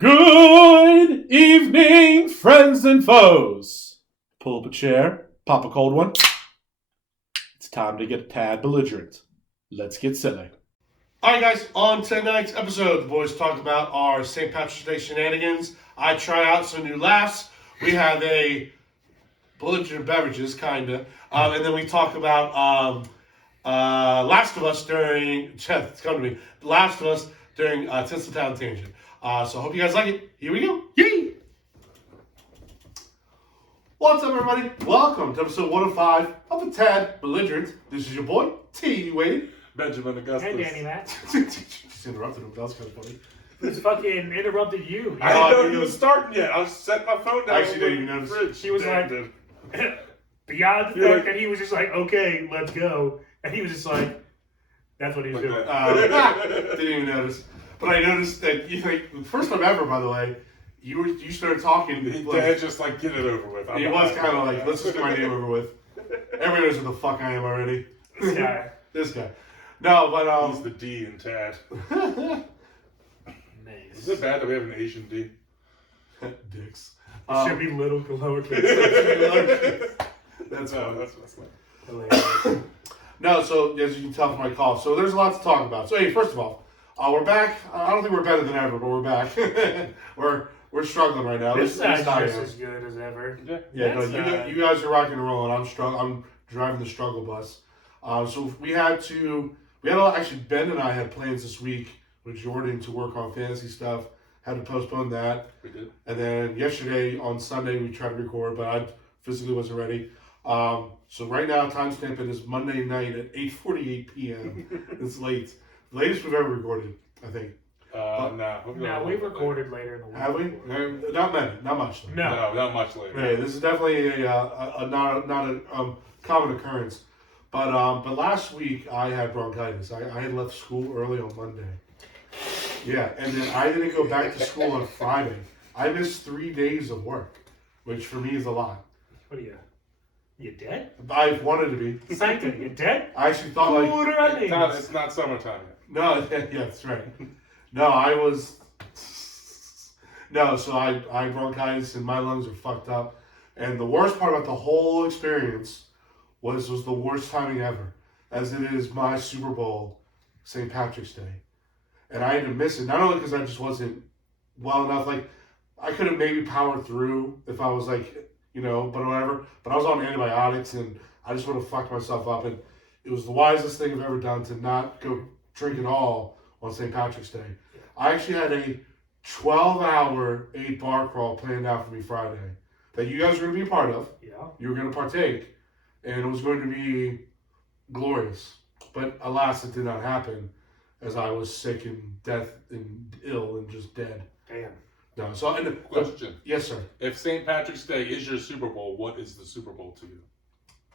Good evening, friends and foes. Pull up a chair, pop a cold one. It's time to get a tad belligerent. Let's get silly. Alright guys, on tonight's episode, the boys talk about our St. Patrick's Day shenanigans. I try out some new laughs. We have a belligerent beverages, kinda. And then we talk about Last of Us during it's coming to me. Last of Us during Tinseltown Tangent. So I hope you guys like it. Here we go. Yay! What's up, everybody? Welcome to episode 105 of A Tad Belligerent. This is your boy, T. Wade. Benjamin Augustus. Hey, Danny Matt. Just interrupted him. That was kind of funny. Who's fucking interrupted you? I didn't know he was starting yet. I was setting my phone down. I actually didn't even notice. Fridge. She was like, beyond the fact that he was just like, okay, let's go. And he was just like, that's what he was doing. Didn't even notice. But I noticed that you think the first time ever, by the way, you started talking. Dad just like get it over with. He was kind of like, let's just get my name over with. Everyone knows who the fuck I am already. This guy. This guy. No, but He's the D in Tad. Nice. Is it bad that we have an Asian D? dicks. It should be little lowercase. That's No, fine. that's fine. Hilarious. No, so as you can tell from my cough, so there's a lot to talk about. So hey, first of all, we're back. I don't think we're better than ever, but we're back. we're struggling right now. This side's not just yet. as good as ever. Yeah, no, That's, you guys are rocking and rolling. I'm driving the struggle bus. So actually Ben and I had plans this week with Jordan to work on fantasy stuff. Had to postpone that. We did. And then yesterday on Sunday we tried to record, but I physically wasn't ready. So right now timestamp it is Monday night at 8:48 p.m. It's late. The latest we've ever recorded, I think. No, we've recorded later in the week. Have we? Not many, not much. Though. No. No, not much later. Yeah, this is definitely not a common occurrence. But last week I had bronchitis. I had left school early on Monday. Yeah, and then I didn't go back to school on Friday. I missed 3 days of work, which for me is a lot. What are you? You dead? I wanted to be. Sanka, you dead? I actually thought like It's not summertime yet. no, yeah, that's right. No, I was no, so I had bronchitis and my lungs are fucked up. And the worst part about the whole experience was the worst timing ever, as it is my Super Bowl, St. Patrick's Day. And I had to miss it, not only because I just wasn't well enough, like, I could have maybe powered through if I was like, but whatever. But I was on antibiotics and I just would have fucked myself up. And it was the wisest thing I've ever done to not go drink at all on St. Patrick's Day. I actually had a 12-hour 8-bar crawl planned out for me Friday that you guys were going to be a part of. Yeah. You were going to partake. And it was going to be glorious. But alas, it did not happen as I was sick and ill and just dead. Damn. No, so Question. yes, sir. If St. Patrick's Day is your Super Bowl, what is the Super Bowl to you?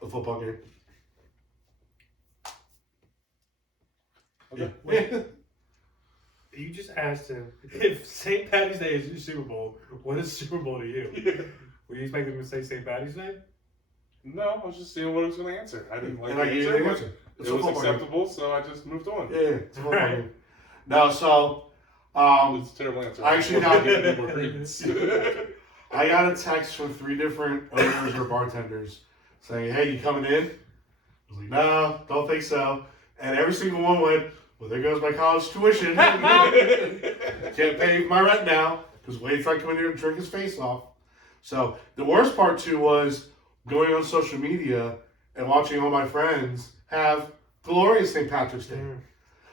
A football game. Okay. Yeah. You just asked him if St. Patty's Day is your Super Bowl, what is Super Bowl to you? Were you expecting him to say St. Patty's Day? No, I was just seeing what he was going to answer. I didn't like And the I gave you answer. the but answer. It's It a was football game. acceptable, so I just moved on. Yeah, it's a football game. No, so It's a terrible answer. I actually I'll got- give you more credence. I got a text from 3 different owners or bartenders saying, "Hey, you coming in?" I was like, "No, don't think so." And every single one went, "Well, there goes my college tuition. Can't pay my rent now because Wade's not coming here to drink his face off." So the worst part too was going on social media and watching all my friends have glorious St. Patrick's Day.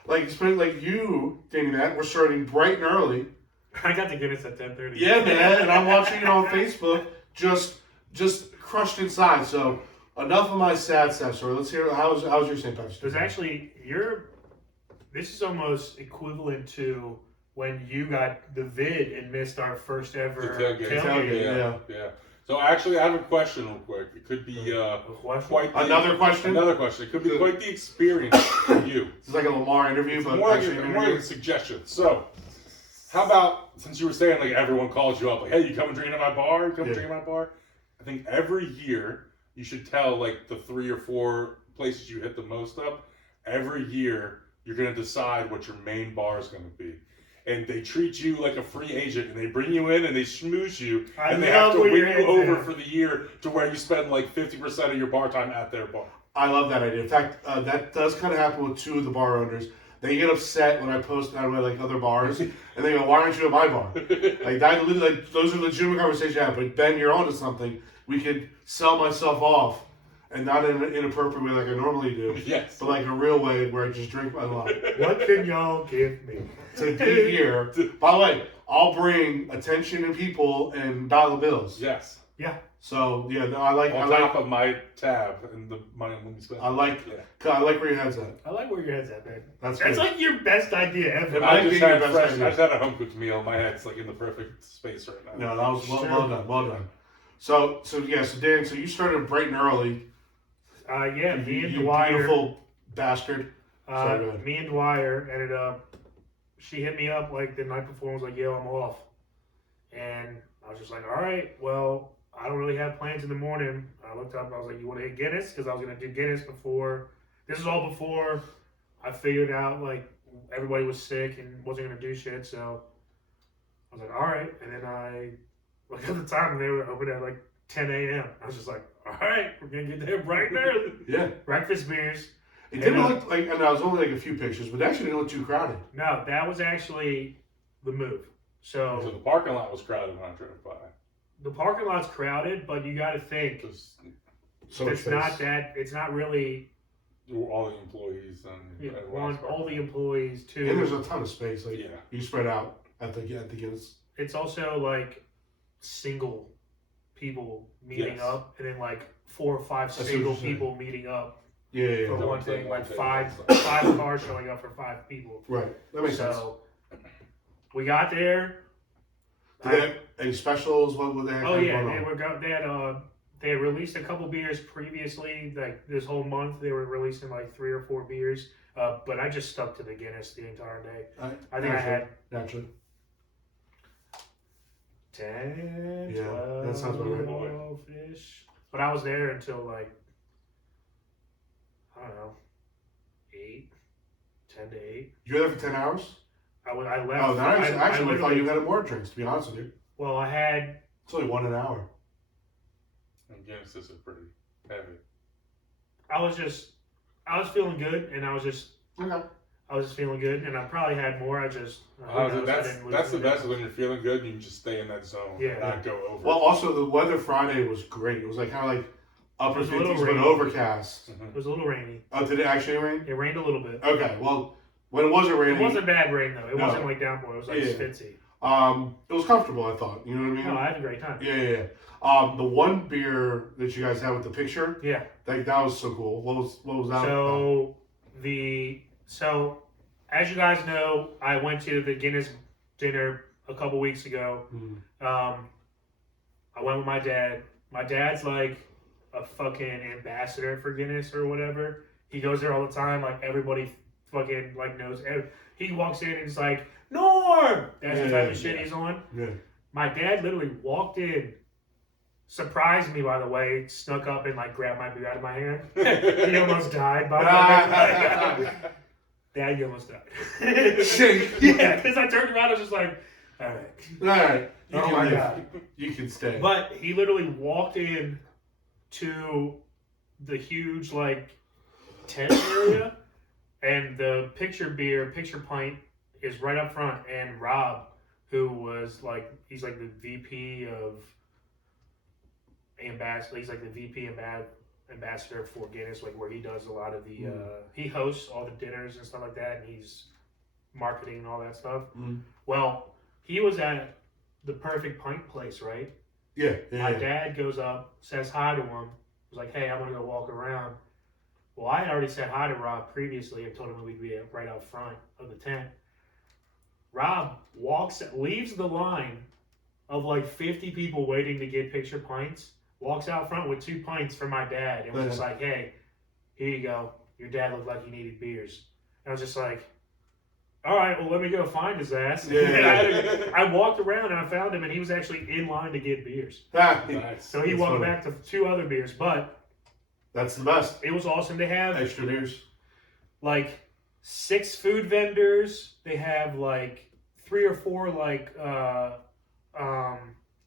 Like you, Danny Matt, we're starting bright and early. I got the Guinness at 10:30. Yeah, man, and I'm watching it on Facebook, just crushed inside. So enough of my sad stuff. So let's hear how's your St. Patrick's Day? There's actually this is almost equivalent to when you got the vid and missed our first ever Tailgate. Yeah. So actually, I have a question real quick. It could be quite the, Another question? Another question. It could be quite the experience for you. This is like a Lamar interview, but More like, actually more like a suggestion. So, how about, since you were saying like everyone calls you up, like, hey, you come and drink at my bar? You come and drink at my bar? I think every year you should tell like the 3 or 4 places you hit the most up. Every year you're going to decide what your main bar is going to be. and they treat you like a free agent, and they bring you in and they schmooze you, and they love have to where win your you head's over at. for the year to where you spend like 50% of your bar time at their bar. I love that idea. In fact, that does kind of happen with two of the bar owners. They get upset when I post on like other bars, and they go, "Why aren't you at my bar?" Like that. Like those are legitimate conversations. Yeah, but Ben, you're onto something. We could sell myself off, and not in an inappropriate way like I normally do, Yes. but like a real way where I just drink my life. What can y'all give me? To be here. By the way, I'll bring attention and people and dollar bills. Yes. So yeah, no, I like. On top of my tab and the money when we spend. I like where your head's at. I like where your head's at, man. That's That's good. like your best idea ever. It I might be just your had best fresh. idea. I just had a home cooked meal. My head's like in the perfect space right now. No, that was well, Sure. well done. So Dan, so you started bright and early. Yeah, me and you Dwyer. beautiful bastard. Sorry, go ahead. Me and Dwyer ended up. She hit me up like the night before and was like, "Yo, I'm off," and I was just like, "All right, well, I don't really have plans in the morning." I looked up and I was like, "You want to hit Guinness?" Because I was gonna do Guinness before. This is all before I figured out like everybody was sick and wasn't gonna do shit. So I was like, "All right," and then I looked at the time and they were open at like 10 a.m. I was just like, "All right, we're gonna get there bright and early." Yeah. Breakfast beers. It didn't look like, and I was only like a few pictures, but it actually didn't look too crowded. No, that was actually the move. So So the parking lot was crowded when I drove by. the parking lot's crowded, but you got to think Because So much it's space. not that. It's not really all the employees and one. All the employees too. And there's a ton of space. Like Yeah. you spread out at the Guinness. It's also like single people meeting Yes. up, and then like 4 or 5 what single you're saying. people meeting up Yeah. for Don't one take thing. one Like thing. five cars showing up for 5 people. Right. That makes sense. So we got there. Did they have any specials? What would they have? Oh yeah, going on? they had released a couple beers previously. Like this whole month, they were releasing like 3 or 4 beers. But I just stuck to the Guinness the entire day. I think I had naturally. 10, Yeah, 12 that sounds about right. ish. But I was there until like I don't know, 10 to 8. You were there for 10 hours? I left. Oh, then I actually thought literally- you had more drinks. To be honest with you, Well, I had. it's only 1 an hour. And Guinness is pretty heavy. I was feeling good, and I was just feeling good, and I probably had more. I just. who knows, I didn't lose That's the it. best when you're feeling good and you can just stay in that zone. Yeah. Not go over. Well, also the weather Friday was great. It was like kind of like upper It was a little 50s, but rainy. overcast. It was a little rainy. Oh, did it actually rain? It rained a little bit. Okay, well, when it wasn't raining, It wasn't bad rain though. It No. wasn't like downpour. It was like Yeah. spitzy. it was comfortable. I thought. You know what I mean? No, I had a great time. Yeah. The one beer that you guys had with the picture, Yeah. that was so cool. What was that? So as you guys know, I went to the Guinness dinner a couple weeks ago. Mhm. I went with my dad. My dad's like a fucking ambassador for Guinness or whatever. He goes there all the time. Like everybody fucking like knows. He walks in and he's like, "Norm!" That's the type of shit he's on. Yeah. My dad literally walked in, surprised me by the way, snuck up and like grabbed my beer out of my hand. He almost died by the way. Dad, you almost died. Shit. Yeah, because I turned around and was just like, all right. All right. You Oh can my leave. God. You can stay. But he literally walked in to the huge like tent area, and the picture pint is right up front. And Rob, who was like, he's like the VP of ambassador. He's like the VP ambassador for Guinness, like where he does a lot of the he hosts all the dinners and stuff like that, and he's marketing and all that stuff. Well, he was at the perfect pint place, right? Yeah. My dad goes up, says hi to him, was like, "Hey, I'm gonna go walk around." Well, I had already said hi to Rob previously and told him we'd be right out front of the tent. Rob leaves the line of like 50 people waiting to get picture pints, walks out front with 2 pints for my dad, and was just like, "Hey, here you go. Your dad looked like he needed beers." And I was just like, all right, well, let me go find his ass. Yeah. And I walked around and I found him, and he was actually in line to get beers. Nice. So he That's walked funny. back to 2 other beers, but That's the best. it was awesome. They have Extra beers. like 6 food vendors. They have like 3 or 4 like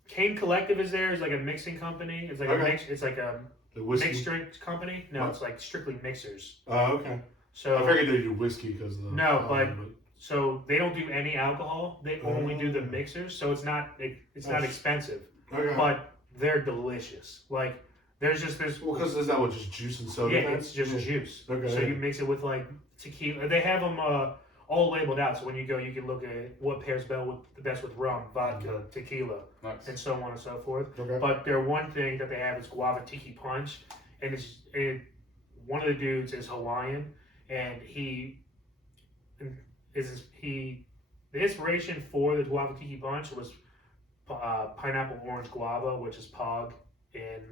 Cane Collective is there. It's like a mixing company. It's like a mix. It's like a mixed drinks company. No, it's like strictly mixers. Oh, okay. So I figured they do whiskey because of the but so they don't do any alcohol. They only do the mixers. So it's not expensive. Okay. But they're delicious. Like there's well, because is that what, just juice and soda? Yeah, it's just juice. Okay. So you mix it with like tequila. They have them all labeled out. So when you go, you can look at what pairs the best with rum, vodka, tequila, and so on and so forth. Okay. But their one thing that they have is guava tiki punch, and one of the dudes is Hawaiian, and the inspiration for the guava tiki punch was pineapple orange guava, which is pog in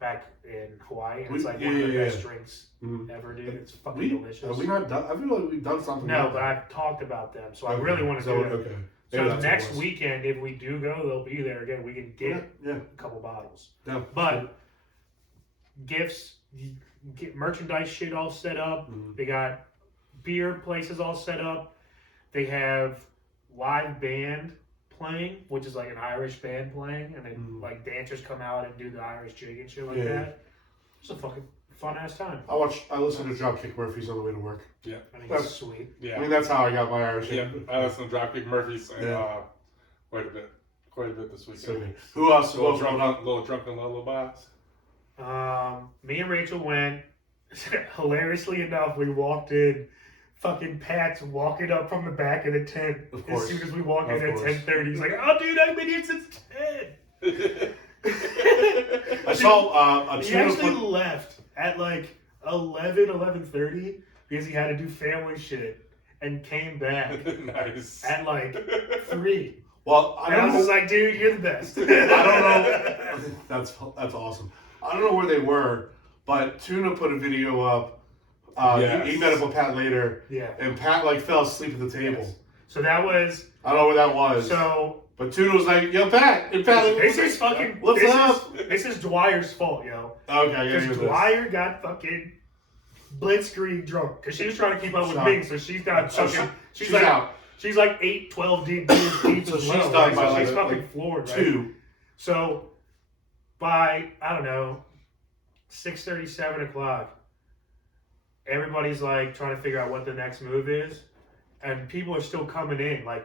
back in Hawaii, and it's like one of the best drinks ever, dude. It's fucking delicious. Have we not done? I feel like we've done something. No, like but that. I've talked about them, so I really want to do it. Okay. So next weekend, if we do go, they'll be there again. We can get a couple bottles. Yeah. But gifts, get merchandise shit all set up. They got beer places all set up. They have live band playing, which is like an Irish band playing, and then like dancers come out and do the Irish jig and shit like that. It's a fucking fun ass time. I listen to Dropkick Murphys on the way to work. Yeah, I think it's sweet. Yeah, I mean that's how I got my Irish. Yeah, I listen to Dropkick Murphys and quite a bit this weekend. So, who else? Little drunken lullabies. Me and Rachel went. Hilariously enough, we walked in. Fucking Pat's walking up from the back of the tent as soon as we walk in at 10:30. He's like, "Oh, dude, I've been here since 10." I saw he actually left at like 11:30 because he had to do family shit, and came back Nice. at like 3. Well, I was just like, "Dude, you're the best." I don't know. That's awesome. I don't know where they were, but Tuna put a video up. He met up with Pat later. Yeah. And Pat like fell asleep at the table. Yes. So that was. I don't know where that was. So. But Tuna was like, "Yo, Pat," and Pat like, This is fucking. What's up? This is Dwyer's fault, yo. Okay, Because Dwyer got fucking blitzkrieg drunk because she was trying to keep up with me, so she's got fucking. She's like out. She's like 8, 12 deep. So she's done by she's like fucking floored, right? 2. So by I don't know, 6:30, 7 o'clock, everybody's like trying to figure out what the next move is, and people are still coming in. Like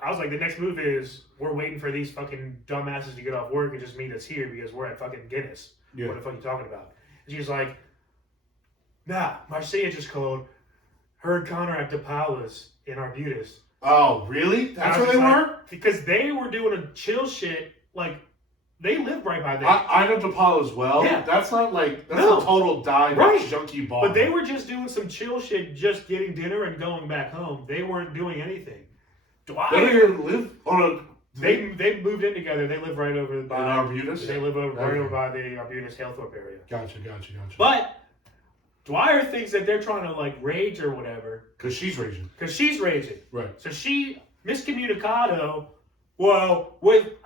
I was like, the next move is we're waiting for these fucking dumbasses to get off work and just meet us here because we're at fucking Guinness. Yeah. What the fuck are you talking about? And she's like, "Nah, Marcia just called. Her and Connor at DePaula's in Arbutus." Oh, really? That's where they were? Because they were doing a chill shit. Like, they live right by there. I know DePaul as well. Yeah. That's not like, that's No. a total dive junkie bar. But they were just doing some chill shit, just getting dinner and going back home. They weren't doing anything. They don't even live on a... They moved in together. They live right over by... In Arbutus? They live right over by the Arbutus Halethorpe area. Gotcha. But Dwyer thinks that they're trying to, like, rage or whatever. Because she's raging. Right. So she miscommunicado. Well,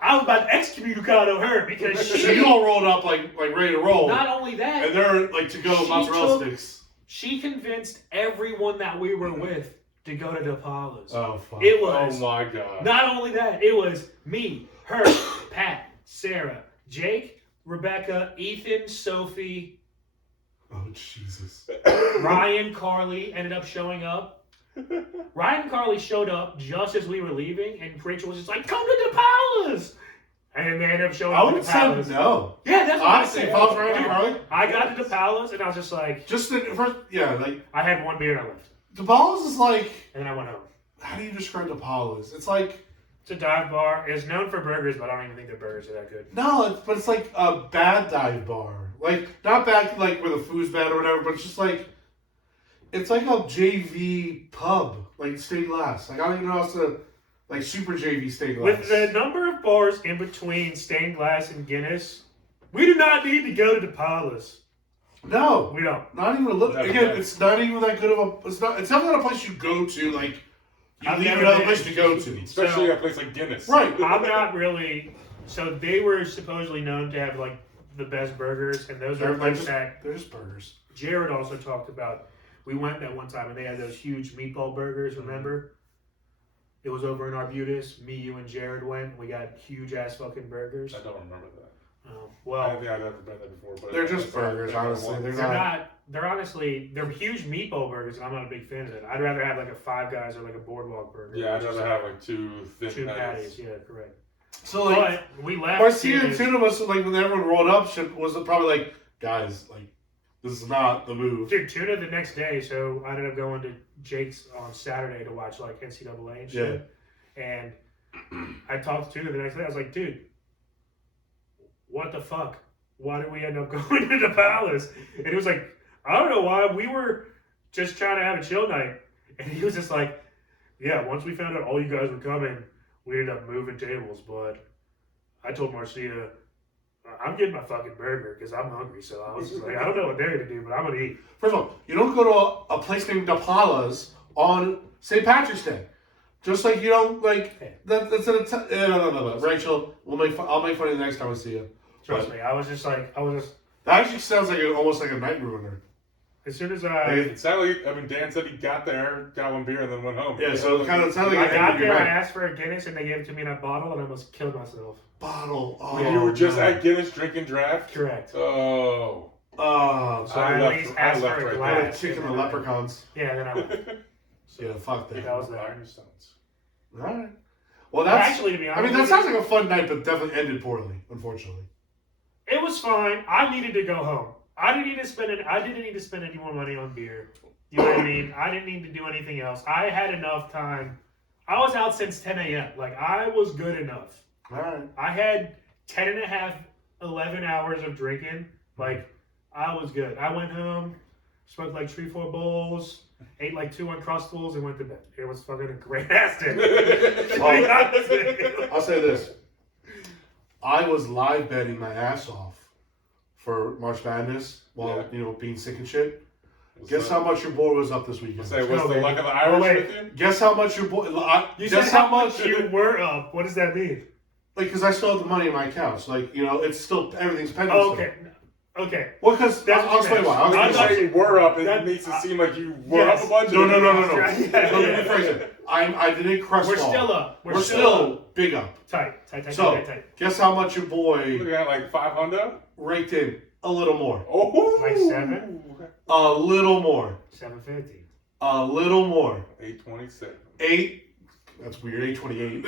I was about to excommunicado her because she all rolled up like ready to roll. Not only that, and they're like to go mozzarella sticks. She convinced everyone that we were with to go to DePaula's. Oh fuck! It was. Oh my god! Not only that, it was me, her, Pat, Sarah, Jake, Rebecca, Ethan, Sophie. Oh Jesus! Ryan, Carly ended up showing up. Ryan and Carly showed up just as we were leaving, and Rachel was just like, "Come to DePaula's," and they ended up showing up. I would say no. Yeah, that's what honestly, I said. if I was Ryan and Carly, I got to DePaula's, and I was just like, like I had one beer and I left. DePaula's is like, and then I went home. How do you describe DePaula's? It's like. It's a dive bar. It's known for burgers, but I don't even think their burgers are that good. No, but it's like a bad dive bar. Like, not bad, like, where the food's bad or whatever, but it's just like, it's like a JV pub, like, stained glass. Like, I don't even know how else to, like, super JV stained glass. With the number of bars in between stained glass and Guinness, we do not need to go to DePaula's. No. We don't. Not even a little. Again, it's not even that good of a, it's definitely not a place you go to, like, you leave another place to go to. Especially a place like Guinness. Right. I'm not really. So they were supposedly known to have like the best burgers, and those are like that. They're just burgers. Jared also talked about. We went that one time, and they had those huge meatball burgers. Remember? It was over in Arbutus. Me, you, and Jared went. We got huge ass fucking burgers. I don't remember that. I Well, don't think I've ever been there before. But They're just burgers, honestly. They're not. they're honestly, they're huge meatball burgers, and I'm not a big fan of it. I'd rather have like a Five Guys or like a Boardwalk burger. Yeah, I'd rather have like two thin patties. Yeah, correct. So like, But we left. Marcia and Tuna was like when everyone rolled up, was probably like, guys, like this is not the move. Dude, Tuna the next day, so I ended up going to Jake's on Saturday to watch like NCAA and shit. Yeah. And I talked to Tuna the next day. I was like, dude, what the fuck? Why did we end up going to the Palace? And he was like, I don't know why. We were just trying to have a chill night. And he was just like, yeah, once we found out all you guys were coming, we ended up moving tables. But I told Marcia, I'm getting my fucking burger because I'm hungry. So I was just like, I don't know what they're going to do, but I'm going to eat. First of all, you don't go to a place named DePaula's on St. Patrick's Day. Just like you don't like that's no. Rachel, I'll make fun of you the next time I see you. Trust me, I was just. That actually sounds like almost like a night ruiner. As soon as it sounded like, Dan said he got there, got one beer, and then went home. Yeah, so it kind of sounded like I got there, I asked for a Guinness, and they gave it to me in a bottle, and I almost killed myself. Bottle? Oh, you were just at Guinness drinking draft? Correct. Oh. Oh. So I at least asked for a glass. Chicken the leprechauns. Yeah, then I went. So, yeah, fuck that. That was that. All right. Well, that's actually, to be honest, that sounds like a fun night, but definitely ended poorly, unfortunately. It was fine. I needed to go home. I didn't need to spend any more money on beer. You know what I mean? I didn't need to do anything else. I had enough time. I was out since 10 a.m. Like, I was good enough. All right. I had 10 and a half, 11 hours of drinking. Like, I was good. I went home, smoked like 3-4 bowls, ate like 2 Uncrustables, and went to bed. It was fucking a great ass day. I'll say this. I was live betting my ass off for March Madness while, being sick and shit. Guess how much your boy was up this weekend? Say, what's the luck of the Irish with you? Guess how much your boy... Guess how much you were up. What does that mean? Like, because I still have the money in my account. So, like, it's still... Everything's pending. Oh, okay. Okay. Well, because... I'll explain why. I was going to say you were up. It makes it seem like you were up a bunch. No. Let me rephrase it. I didn't crestfall. We're still up. We're still big up. Tight. So, guess how much your boy... Looking at like 500? Raked in a little more. Oh! Like 7? A little more. 750. A little more. 827. 8. That's weird. 828.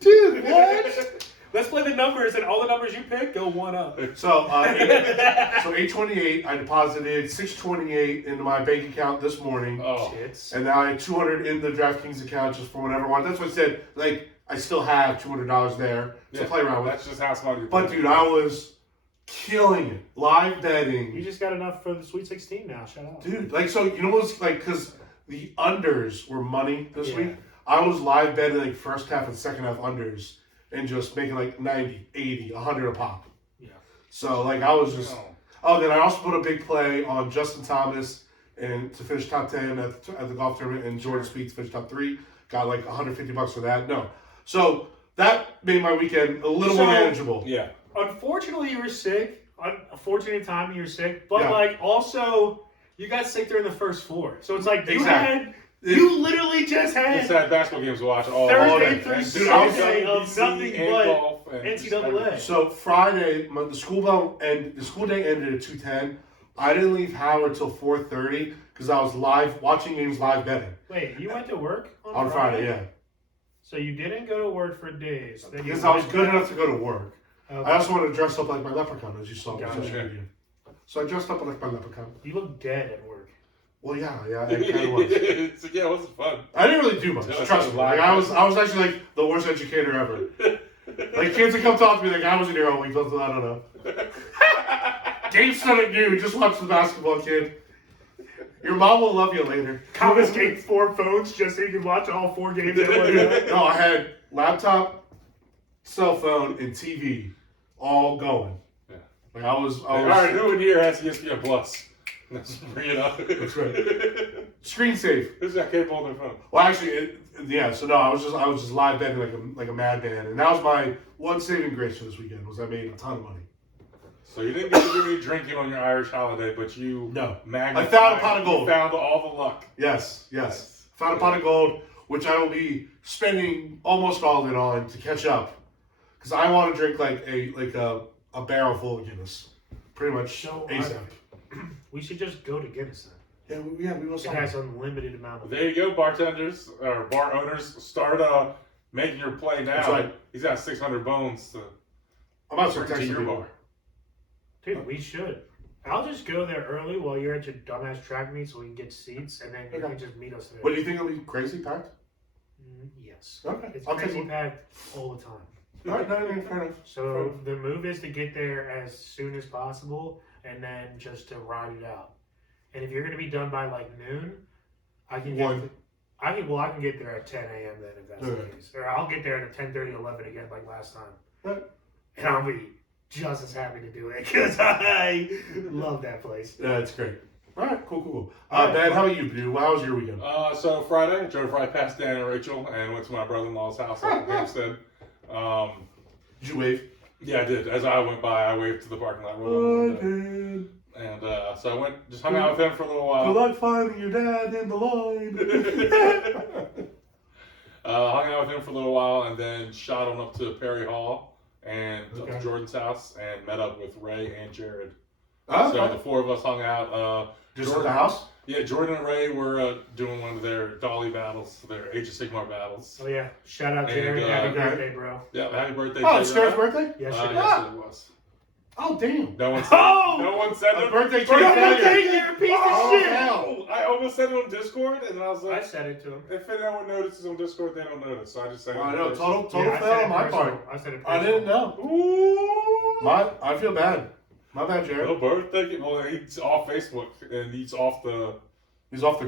Dude, what? Let's play the numbers, and all the numbers you pick go one up. So 828. I deposited 628 into my bank account this morning. Oh, and now I have 200 in the DraftKings account just for whenever I want. That's what I said. Like, I still have $200 there to play around with. That's just how smart you're But dude, I was killing it. Live betting. You just got enough for the Sweet 16 now. Shut up. Dude, like, so, you know what's, like, because the unders were money this week. I was live betting, like, first half and second half unders and just making, like, 90, 80, 100 a pop. Yeah. So, like, I was just... Oh, then I also put a big play on Justin Thomas and to finish top 10 at the golf tournament and Jordan Spieth to finish top 3. Got, like, $150 for that. No. So, that made my weekend a little more manageable. Yeah. Unfortunately, you were sick. Unfortunate time you were sick. But, like, also, you got sick during the first 4. So, it's like, you literally just had... Just had basketball games to watch all Thursday day. through Sunday of nothing but NCAA. So, Friday, the school day ended at 2:10. I didn't leave Howard till 4:30 because I was watching games live betting. Wait, you went to work on Friday? Yeah. So you didn't go to work for days. Because I was good enough to go to work. Okay. I also wanted to dress up like my leprechaun, as you saw on social media. So I dressed up like my leprechaun. You look dead at work. Well, yeah, it kind of was. So, yeah, it wasn't fun. I didn't really do much. Trust me. Like, I was actually like the worst educator ever. Like, kids would come talk to me like I was in here all week. I don't know. Gabe's not you. Just watch the basketball, kid. Your mom will love you later. Confiscate 4 phones just so you can watch all 4 games at one time. No, I had laptop, cell phone, and TV all going. Yeah. Like I was all right, who in here has ESPN Plus? Bring it up. That's right. Screen safe. Who's got cable on their phone? Well, actually, so no, I was just live betting like a madman, and that was my one saving grace for this weekend was I made a ton of money. So you didn't get to do any drinking on your Irish holiday, but you I found a pot of gold. You found all the luck. Yes. Found a pot of gold, which I will be spending almost all of it on to catch up. Because I want to drink like a barrel full of Guinness. Pretty much ASAP. We should just go to Guinness then. Yeah, we will. It has unlimited amount of. There you go, bartenders or bar owners. Start making your play now. That's right. He's got 600 bones to I'm about to start bring to texting your people. bar. Dude, we should. I'll just go there early while you're at your dumbass track meet so we can get seats, and then you can just meet us there. What do you think it'll be crazy packed? Yes. Okay. It's I'll take crazy one. packed all the time. All right, no, fair enough. So the move is to get there as soon as possible, and then just to ride it out. And if you're gonna be done by like noon, I can get there at 10 a.m. then if that's the case, or I'll get there at 10:30, 11 again like last time, and I'll be just as happy to do it because I love that place. Yeah, it's great. All right, cool. Ben, how about you, dude? How was your weekend? So Friday, I drove right past Dan and Rachel and went to my brother-in-law's house up in Hampstead. Did you wave? Yeah, I did. As I went by, I waved to the parking lot. Did. And so I went, just hung out with him for a little while. Good luck finding your dad in the line. Hung out with him for a little while and then shot on up to Perry Hall and up Okay. to Jordan's house and met up with Ray and Jared. Oh, So okay. the four of us hung out. Just at Jordan, the house? Yeah, Jordan and Ray were doing one of their Dolly battles, their Age of Sigmar battles. Oh yeah, shout out And, Jared, happy okay. birthday, bro. Yeah, happy birthday. Oh, it's Jared. Scar's birthday? Yes, Yes, it was. Oh, damn. No one said No one said A it. birthday cake Birthday failure. cake, you piece of Oh, shit. hell. I almost said it on Discord, and I was I like, said it to him. if no one notices on Discord, they don't notice. So I just said it. I on know, person. total Yeah, I fail said it on my personal. part. I said it I didn't know. Ooh. I feel bad. My bad, Jared. No birthday. Well, he's off Facebook, and he's off the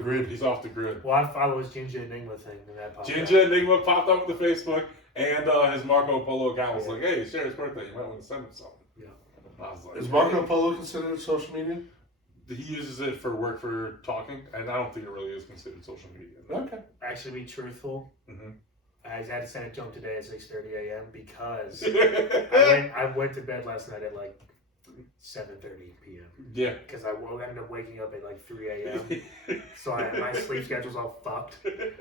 grid. He's off the grid. Well, I follow his Ginger Enigma thing, and that popped Ginger Enigma popped up with the Facebook, and his Marco Polo account was like, "Hey, it's Sherry's birthday. You might want to send him something." Yeah. I was like, Is Marco Polo considered social media? He uses it for work for talking, and I don't think it really is considered social media. Okay. Actually, be truthful, Mhm. I had to send it to him today at 6:30 a.m. because Mm-hmm. I went to bed last night at like 7:30 p.m. Yeah. because I ended up waking up at like 3 a.m. So my sleep schedule's all fucked.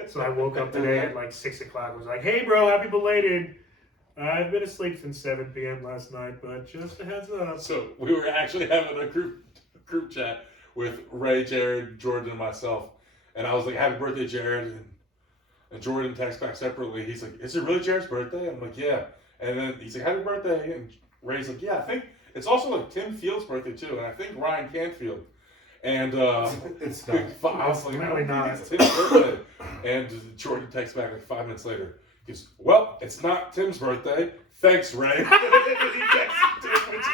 So I woke up today at like 6 o'clock. I was like, "Hey, bro, happy belated. I've been asleep since 7 p.m. last night, but just a heads up." So we were actually having a group chat with Ray, Jared, Jordan, and myself, and I was like, "Happy birthday, Jared!" And Jordan texts back separately. He's like, "Is it really Jared's birthday?" I'm like, "Yeah." And then he's like, "Happy birthday!" And Ray's like, "Yeah, I think it's also like Tim Field's birthday too, and I think Ryan Canfield." And It's not. I was like, Really "I don't not. think it's Tim's birthday." And Jordan texts back like 5 minutes later. He goes, "Well, it's not Tim's birthday. Thanks, Ray." He texted Tim, which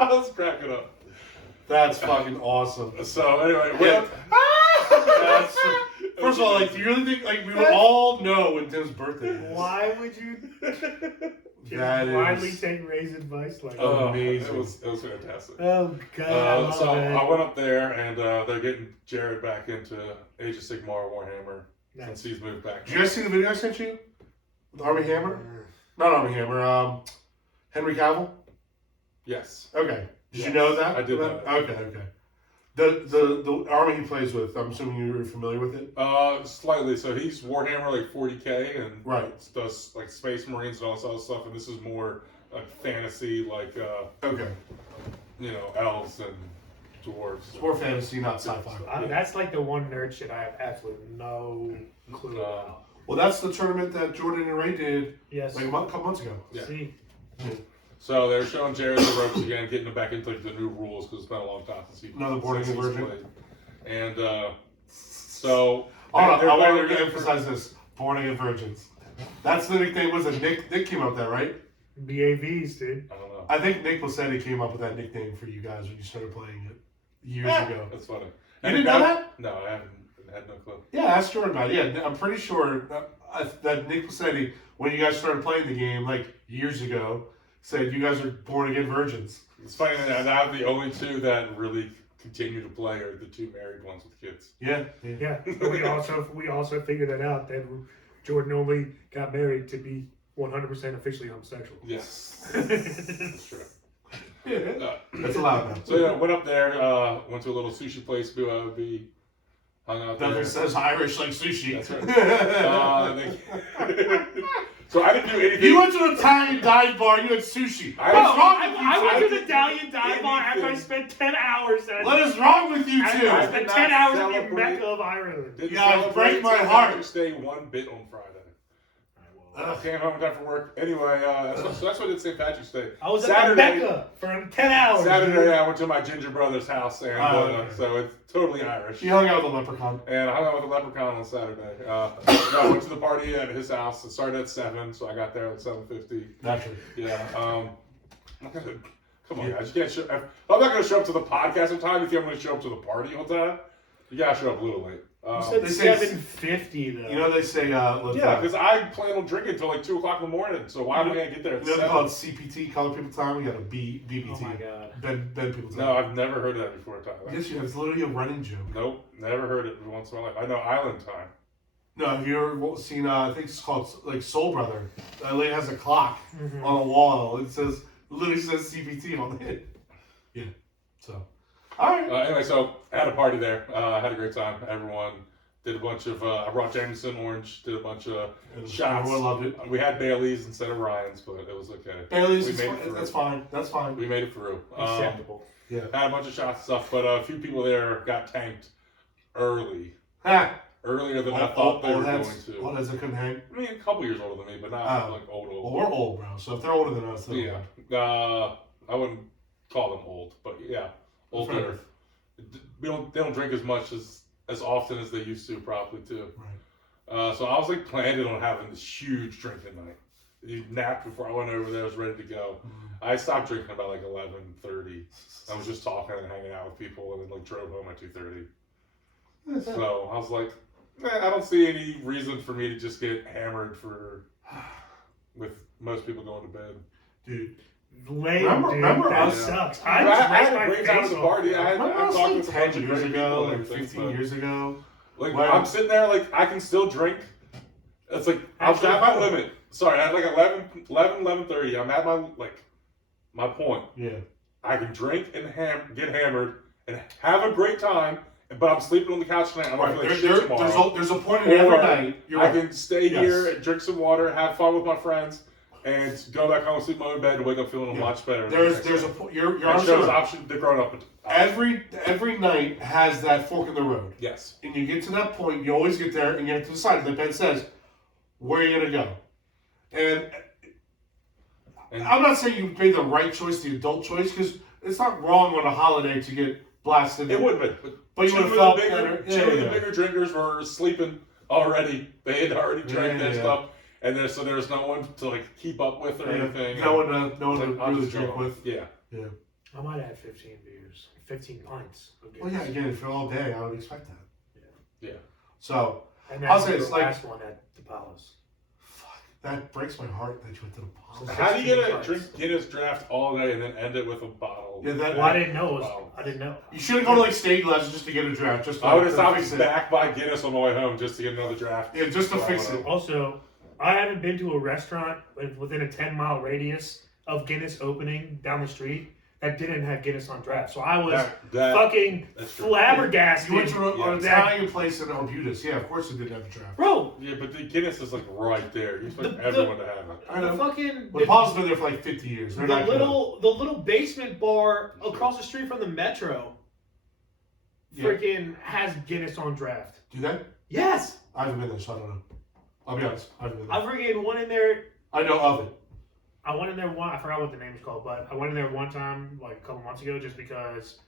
I was cracking up. That's fucking awesome. So anyway, Yeah. First of all, like, do you really think like we would all know when Tim's birthday is? Why would you That blindly is take Ray's advice like that? amazing. It was fantastic. Oh God! So I went up there and they're getting Jared back into Age of Sigmar Warhammer since he's moved back. Did you guys see the video I sent you? With Army Hammer? Not Army Hammer. Henry Cavill. Yes. Okay. Did you Yes, know that? I did know that. Okay. The army he plays with, I'm assuming you're familiar with it? Slightly. So he's Warhammer like 40K and Right. does like Space Marines and all this other stuff, and this is more like fantasy, like Okay. elves and dwarves. It's more fantasy, not sci-fi. That's like the one nerd shit I have absolutely no clue about. Well, that's the tournament that Jordan and Ray did Yes. like a couple months ago. Yeah. See, So they're showing Jared the ropes again, getting him back into like the new rules because it's been a long time since he Another boarding since he's conversion. played. And so Hold on, they're I want better to getting- emphasize this. Born Again Virgins. That's the nickname. Was it Nick? Nick came up with that, right? BAVs, dude. I don't know. I think Nick Placetti came up with that nickname for you guys when you started playing it years ago. That's funny. You didn't know that? No, I haven't. Had no clue. Yeah, ask Jordan about it. Yeah, I'm pretty sure that Nick Placetti, when you guys started playing the game like years ago, said you guys are born again virgins. It's funny that now the only two that really continue to play are the two married ones with kids. Yeah. Yeah, but we also figured that out that Jordan only got married to be 100% officially homosexual. Yes, that's true. Yeah. That's allowed now. So yeah, went up there, went to a little sushi place, BYOB, hung out there. Nothing says Irish like sushi. That's right. So I didn't do anything. You went to an Italian dive bar. You had sushi. I went to the Italian dive bar after I spent 10 hours there. What is wrong with you two? I spent 10 hours in the Mecca of Ireland. Didn't You guys celebrate break my St. heart. Patrick's Day one bit on Friday. Ugh. Came home in time for work. Anyway, so that's what I did St. Patrick's Day. I was Saturday, at the Mecca for 10 hours. Saturday, I went to my ginger brother's house, and so it's totally Irish. She hung out with a leprechaun. And I hung out with a leprechaun on Saturday. I went to the party at his house. It started at 7, so I got there at 7:50. Naturally. Yeah. Come on, guys. You can't show. I'm not going to show up to the podcast on time if I'm going to show up to the party on time. You got to show up a little late. You said 7:50 though. You know they say yeah, because I plan on drinking until like 2 o'clock in the morning. So why am I going to get there at 7? They call it CPT, color people time. We got a BBT. Oh my god. Ben people time. No, I've never heard of that before, Tyler. Yes, you have. It's literally a running joke. Nope, never heard it once in my life. I know Island Time. No, have you ever seen? I think it's called like Soul Brother. That lady has a clock on a wall. It literally says CPT on it. Yeah. So, all right. Anyway, so I had a party there. Had a great time. Everyone did a bunch of. I brought Jameson orange. Did a bunch of shots. Everyone loved it. We had Bailey's instead of Ryan's, but it was okay. Bailey's, That's fine. That's fine. We made it through. Acceptable. Yeah. Had a bunch of shots and stuff, but a few people there got tanked early. Ha! Earlier than I thought they were going to. Old heads that couldn't hang. I mean, a couple years older than me, but not like old. Well, we're old, bro. So if they're older than us, then Yeah. I wouldn't call them old, but yeah, older. They don't drink as much as often as they used to, probably too. Right. So I was like planning on having this huge drinking night. You napped before I went over there. I was ready to go. I stopped drinking about like 11:30. I was just talking and hanging out with people, and then like drove home at 2:30. So I was like, I don't see any reason for me to just get hammered with most people going to bed. Dude. Lame, remember that us? sucks. I had a great time at the party. I talked like with a bunch 10 of years great ago, people and like everything. 15 years ago. Like I'm sitting there, like I can still drink. It's like I was at my limit. Sorry, I had like 11:30. I'm at my point. Yeah. I can drink and get hammered and have a great time, but I'm sleeping on the couch tonight. I'm not feeling shit tomorrow. There's a point in every night. I can stay here and drink some water, have fun with my friends, and go back home, sleep in my own bed, and wake up feeling much better. There's a point. You're option. The grown up. Every night has that fork in the road. Yes. And you get to that point, you always get there, and you have to decide. Like Ben says, where are you gonna go? And I'm not saying you made the right choice, the adult choice, because it's not wrong on a holiday to get blasted. It wouldn't have been. But you would have felt better. The bigger drinkers were sleeping already. They had already drank their stuff, and so there's no one to like keep up with or anything. No one to really drink with. Yeah. Yeah. I might have 15 beers, 15 pints. Well, yeah. Again, for all day, I would expect that. Yeah. So and I'll say the it's like last one at the Palace. That breaks my heart that you went to the Palace. How do you drink Guinness draft all day and then end it with a bottle? Yeah, I didn't know. I didn't know. You shouldn't go to like State Glasses just to get a draft. I would have stopped back by Guinness on my way home just to get another draft. Yeah, just to fix it. Also, I haven't been to a restaurant within a 10-mile radius of Guinness opening down the street that didn't have Guinness on draft. So I was fucking flabbergasted. You went to an Italian place in Arbutus. Yeah, of course it did have a draft. Bro. Yeah, but the Guinness is like right there. You expect everyone to have it. I know. Fucking... The Paul's been there for like 50 years. The little basement bar across the street from the Metro freaking has Guinness on draft. Do that? Yes. I haven't been there, so I don't know. I'll be honest. I haven't been there. I freaking went in there. I know of it. I went in there I forgot what the name is called, but I went in there one time, like a couple months ago, just because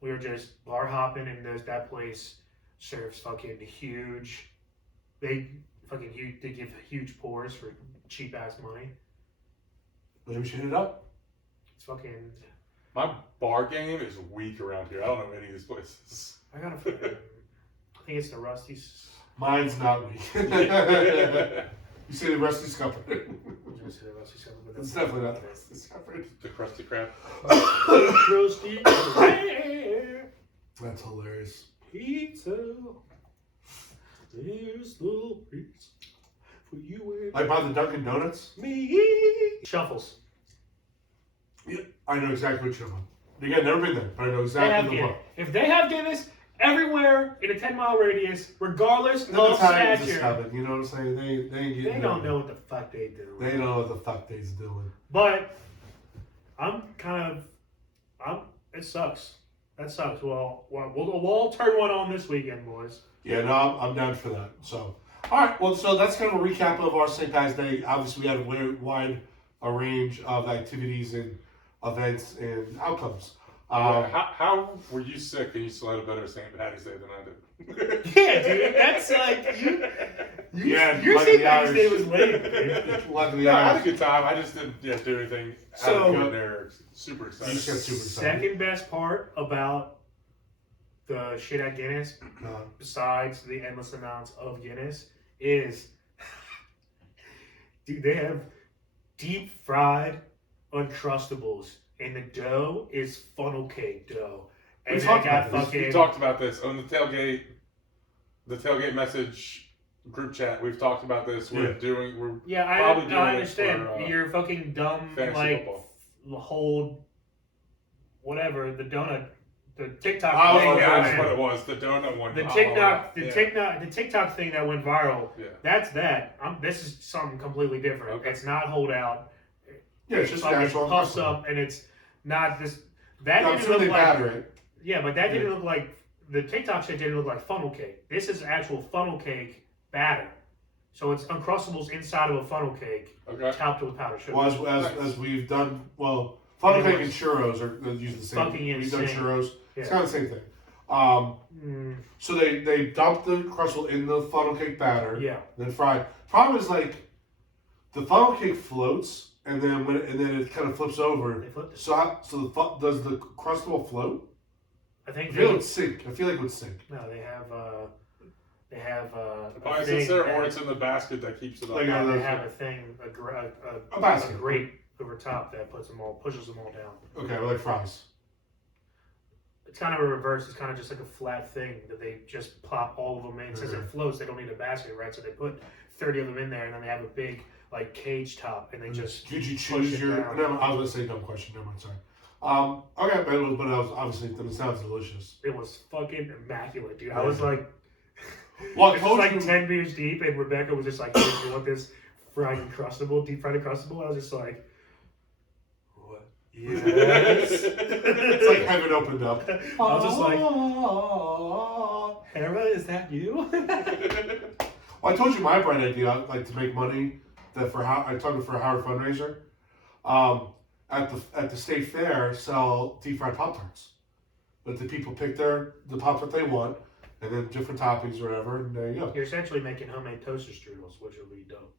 we were just bar hopping, and that place serves fucking huge. They give huge pours for cheap ass money. Maybe we should hit it up. It's fucking. My bar game is weak around here. I don't know any of these places. I gotta fucking. I think it's the Rusty's. Mine's not weak. You say the Rusty's Cupboard. It's definitely not the Rusty's Cupboard. The Krusty Krab. Rusty Krab. That's hilarious. Pizza. There's little pizza for you and Like by the Dunkin' Donuts? me. Shuffles. Yeah, I know exactly what you're talking about. Again, never been there, but I know exactly the one. If they have Guinness everywhere in a 10-mile radius, regardless The of Italians just stature. have it, you know what I'm saying? They ain't getting They don't know what the fuck they do. They don't know what the fuck they's doing. But it sucks. That sucks. Well, we'll all turn one on this weekend, boys. Yeah, no, I'm down for that. So, all right. Well, so that's kind of a recap of our St. Patty's Day. Obviously, we had a very wide a range of activities and events and outcomes. How were you sick and you still had a better St. Patty's Day than I did? Yeah, dude. That's like Yeah, your lucky St. Patty's Day was Irish. late, dude. Luckily, Yeah, I had a Irish. good time. I just didn't do anything So- out of the ordinary. Super excited. You said super excited. Second best part about the shit at Guinness, besides the endless amounts of Guinness, is, dude, they have deep fried Uncrustables, and the dough is funnel cake dough. And We they talked got about this. We fucking. talked about this on the tailgate message group chat. We've talked about this. We're Yeah, probably doing I it understand. for, You're fucking dumb, fantasy like, football. hold, whatever, the donut, the TikTok Oh, thing. yeah, that that's what went- it was. The donut one. The Oh, TikTok, yeah. the TikTok thing that went viral. Yeah. That's that. This is something completely different. Okay. It's not holdout. Yeah, it's just fucking natural puffs Uncrustable. up, and it's not this. That I'm didn't sure they look like. batter it. Yeah, but that didn't look like the TikTok shit. Didn't look like funnel cake. This is actual funnel cake batter. So it's Uncrustables inside of a funnel cake, Okay. topped with powdered sugar. Well, as we've done, funnel cake and churros are usually the same. Fucking We've done insane. churros. Yeah. It's kind of the same thing. Mm, So they dump the crustle in the funnel cake batter, yeah. then fry it. Problem is like the funnel cake floats, and then it kind of flips over. They flipped it. So does the crustable float? I think I feel it would sink. I feel like it would sink. no. They have Probably a sits thing there, that- or it's in the basket that keeps it up. Like, they have a thing, A basket. a grate over top that pushes them all down. Okay, like fries. It's kind of a reverse. It's kind of just like a flat thing that they just plop all of them in. Since it floats, they don't need a basket, right? So they put 30 of them in there, and then they have a big like cage top, and they just Could you push choose it your? down. No, I was gonna say dumb question. Never mind. Sorry. Okay, but it was obviously it sounds delicious. It was fucking immaculate, dude. I was like, Well, I it was told like you. 10 beers deep, and Rebecca was just like, "Hey, you want this deep fried Uncrustable?" I was just like, "What? Yes." It's like heaven opened up. I was just like, Hera, is that you? Well, I told you my bright idea, like to make money. That I talked for a Howard fundraiser. At the state fair, sell deep fried Pop Tarts. Let the people pick the Pop Tart they want, and then different toppings or whatever, and there you go. You're essentially making homemade toaster strudels, which will be dope.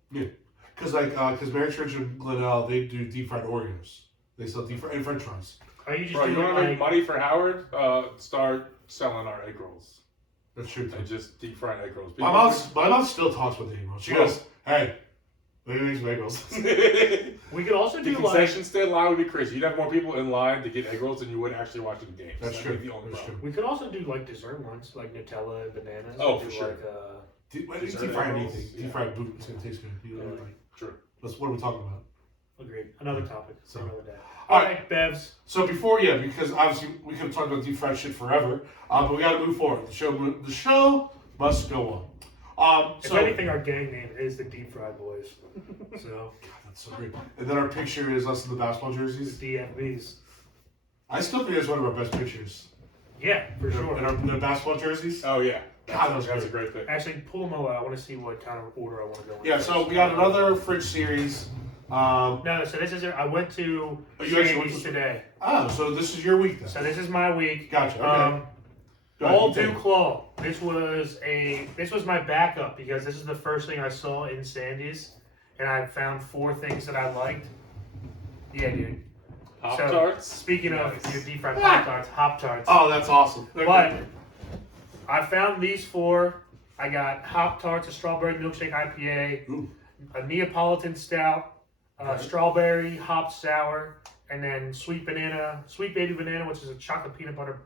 Because Mary Church and Glenelg, they do deep fried Oreos. They sell deep fried and French fries. Are you just Bro, you doing want to make like money for Howard? Start selling our egg rolls. That's true too. And just deep fried egg rolls. My mom still talks with the egg rolls. She goes, "Hey, look at these egg rolls." we could also The do like concession stand line would be crazy. You'd have more people in line to get egg rolls than you would actually watching the games. That's That'd true. be the only That's problem. we could also do like dessert ones, like Nutella and bananas. Oh, Do for sure. Like, Deep Dessert fried egg rolls, anything. yeah. Deep fried food. It's gonna taste good. You know, Yeah. like, True. that's what are we talking about? agreed. Another topic for So- another day. All All right, Bevs. So because obviously we could talk about deep fried shit forever, but we got to move forward. The show must go on. If So anything, our gang name is the Deep Fried Boys. So God, that's so great. And then our picture is us in the basketball the jerseys. DFBs. I still think it's one of our best pictures. Yeah, for sure. In our basketball jerseys. Oh, yeah. God, that was That's a great. great pick. Actually, pull them all out. I want to see what kind of order I want to go in. Yeah. So we got another fridge series. No, so this is. I went to Oh, you actually went Shady's to- today. So this is your week then. So this is my week. Gotcha. Okay. Go ahead, All you take Dew it. Claw. This was my backup because this is the first thing I saw in Sandy's, and I found 4 things that I liked. Yeah, dude. Pop So, Tarts. Speaking of Nice. your deep fried Pop Tarts, Hop Tarts. Oh, that's awesome. But I found these 4. I got Hop Tarts, a strawberry milkshake IPA, Ooh. a Neapolitan stout, Okay. strawberry hop sour, and then sweet baby banana, which is a chocolate peanut butter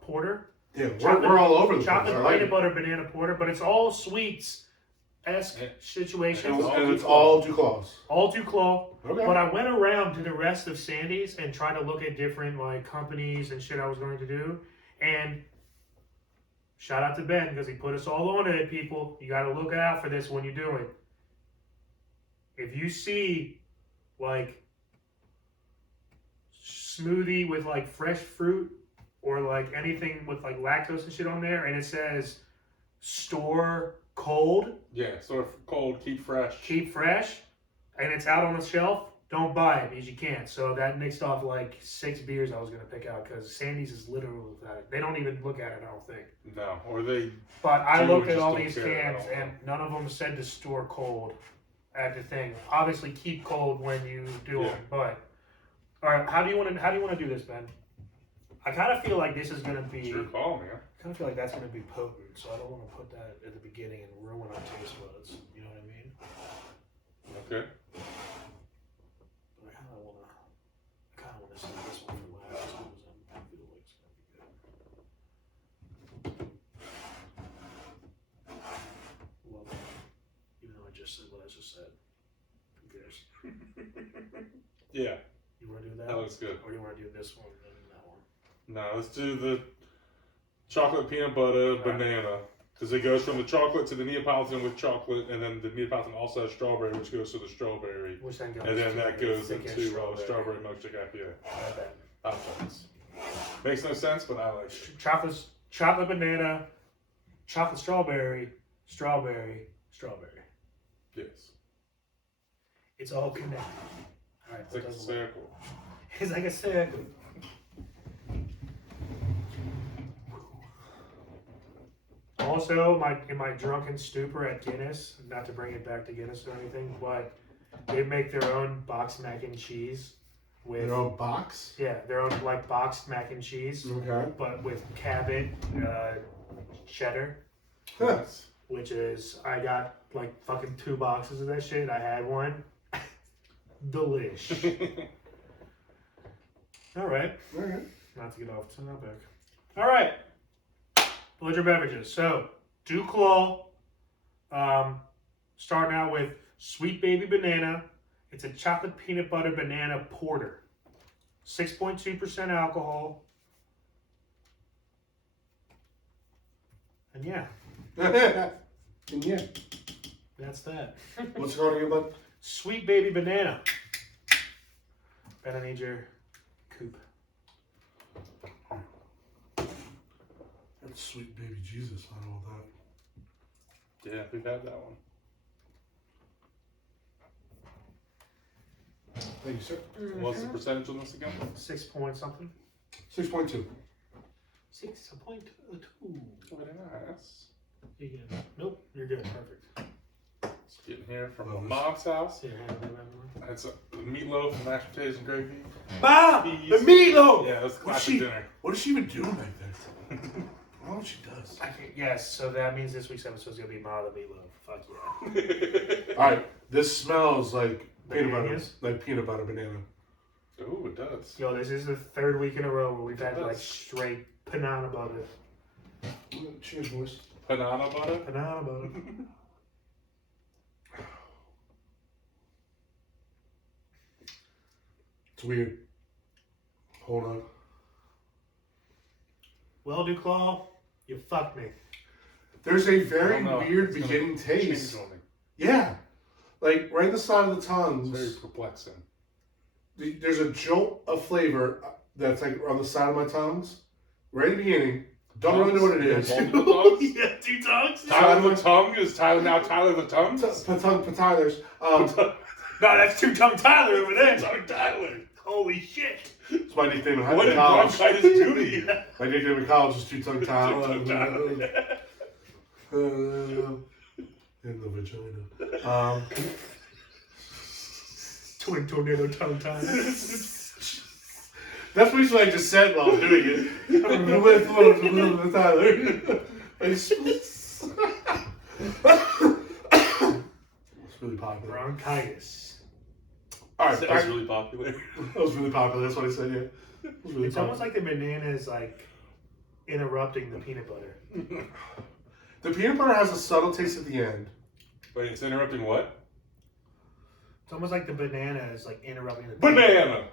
porter. Yeah, we're all over the place. Chocolate I like peanut it. butter banana porter, but it's all sweets-esque Yeah. situation. And it's all Dew Claws. All Dew Claw. Okay. But I went around to the rest of Sandy's and tried to look at different like companies and shit I was going to do. And Shout out to Ben because he put us all on it, people. You got to look out for this when you do it. If you see like smoothie with like fresh fruit or like anything with like lactose and shit on there, and it says store cold, Yeah, sort of cold, keep fresh. and it's out on the shelf, don't buy it because you can't. So that nixed off like 6 beers I was gonna pick out because Sandy's is literally without it. They don't even look at it, I don't think. No, or they. But I do looked and at all just these don't care cans at all. and none of them said to store cold at the thing. Obviously, keep cold when you do Yeah. them. But all right, how do you want to do this, Ben? I kind of feel like this is gonna be. Sure call, man. I kind of feel like that's gonna be potent, so I don't want to put that at the beginning and ruin our taste buds. You know what I mean? Okay. But I kind of want to save this one for last because I feel like it's gonna be good. Well, even though I just said what I just said, who cares? Yeah, You want to do that? that looks good. Or you want to do this one and that one? No, let's do the chocolate peanut butter banana. Because it goes from the chocolate to the Neapolitan with chocolate, and then the Neapolitan also has strawberry, which goes to the strawberry. Which then goes And then to that the goes thick-ass into strawberry milkshake IPA. I bet. Hot dogs. Makes no sense, but I like it. Chocolate banana, chocolate strawberry, strawberry. Yes. It's all connected. All right, It's like a circle. It's like a circle. Also, in my drunken stupor at Guinness, not to bring it back to Guinness or anything, but they make their own boxed mac and cheese with Their own box. yeah, their own like boxed mac and cheese, Okay. but with Cabot cheddar, Yes. which is I got like fucking 2 boxes of that shit. I had one. Delish. All right. All right. Not to get off the topic. All right. Belligerent beverages. So, Duclaw. Starting out with Sweet Baby Banana. It's a chocolate peanut butter banana porter. 6.2% alcohol. And yeah, And yeah. that's that. What's it called again, bud? Sweet Baby Banana. Ben, I need your coupe. That's sweet baby Jesus on all that. Yeah, we've had that one. Thank you, sir. What's the percentage on this again? 6 point something. 6.2. 6.2. Very nice. You good? Nope, you're good. Perfect. It's getting here from my mom's house. See your hand in that It's a meatloaf and mashed potatoes and gravy. Bob! Peas. The meatloaf! Yeah, that's What's classic she, dinner. what is she even doing back there? I don't know what she does. Yes, so that means this week's episode is going to be Ma the Meatloaf. Fuck yeah. Alright, this smells like peanut butter. Bananas? Like peanut butter banana. Ooh, it does. Yo, this is the 3rd week in a row where we've had like Yes. straight banana butter. Cheers, boys. Banana butter? Banana butter. It's weird. Hold on. Well, Duclaw, you fucked me. There's a I very don't know. weird It's gonna beginning taste. change on me. Yeah. Like right in the side of the It's very tongues, perplexing. there's a jolt of flavor that's like on the side of my tongues. Right at the beginning. Don't really know what it is. Multiple tongues? Yeah, 2 tongues? Tyler the Tongue? Is Tyler now Tyler the Tongue? Patylers. No, that's 2 Tongue Tyler over there. Tongue Tyler. Holy shit. It's my nickname in What did college. bronchitis do to you? My nickname in college was Two-Tongue Tongue Tyler. Tyler. In the vagina. Twin Tornado Tongue Tyler. That's what I just said while I was doing it. Tyler. It's really popular. Bronchitis. All right, That back, was really popular. that was really popular. That's what I said. Yeah, it was really It's almost popular. like the banana is like interrupting the peanut butter. The peanut butter has a subtle taste at the end. Wait, it's interrupting what? It's almost like the banana is like interrupting the Banana!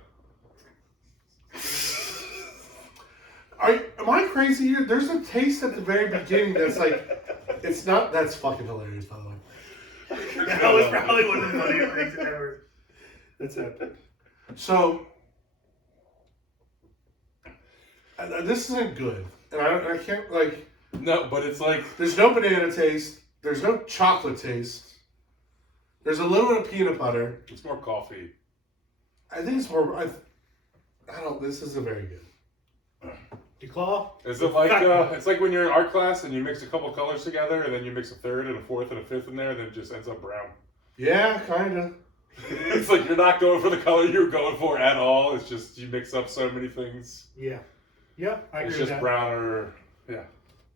Am I crazy here? There's a taste at the very beginning that's like, it's not. That's fucking hilarious, by the way. That was probably one of the funniest things ever. That's happened. So, this isn't good, and I can't like. No, but it's like There's no banana taste. There's no chocolate taste. There's a little bit of peanut butter. it's more coffee. I think it's more. I don't. This isn't very good. DeClaw? Is it like it's like when you're in art class and you mix a couple colors together and then you mix a third and a fourth and a fifth in there and then it just ends up brown. Yeah, kind of. It's like you're not going for the color you were going for at all. It's just you mix up so many things. Yeah. Yeah, I agree It's with just that. brown or yeah.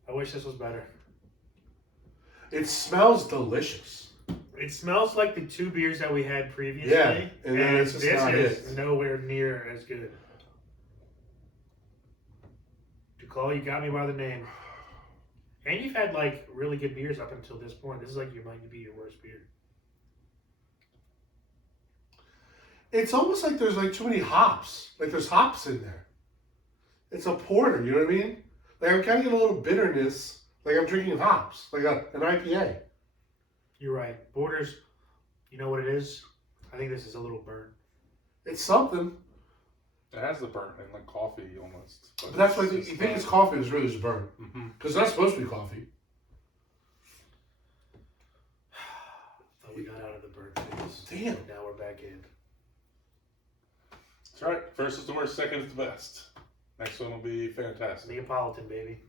I wish this was better. It smells delicious. It smells like the 2 beers that we had previously. Yeah, and then it's just this not is it. nowhere near as good. DeClaw, you got me by the name. And you've had like really good beers up until this point. This is like might be your worst beer. It's almost like there's like too many hops. Like there's hops in there. It's a porter, you know what I mean? Like I'm kind of getting a little bitterness. Like I'm drinking hops, like an IPA. You're right. Borders, you know what it is? I think this is a little burnt. It's something. It has the burnt and like coffee almost. But that's why you think it's coffee. It's really just burnt. Mm-hmm. Because it's not supposed to be coffee. Thought we got out of the burnt phase. Damn. And now we're back in. That's right. First is the worst, second is the best. Next one will be fantastic. Neapolitan, baby.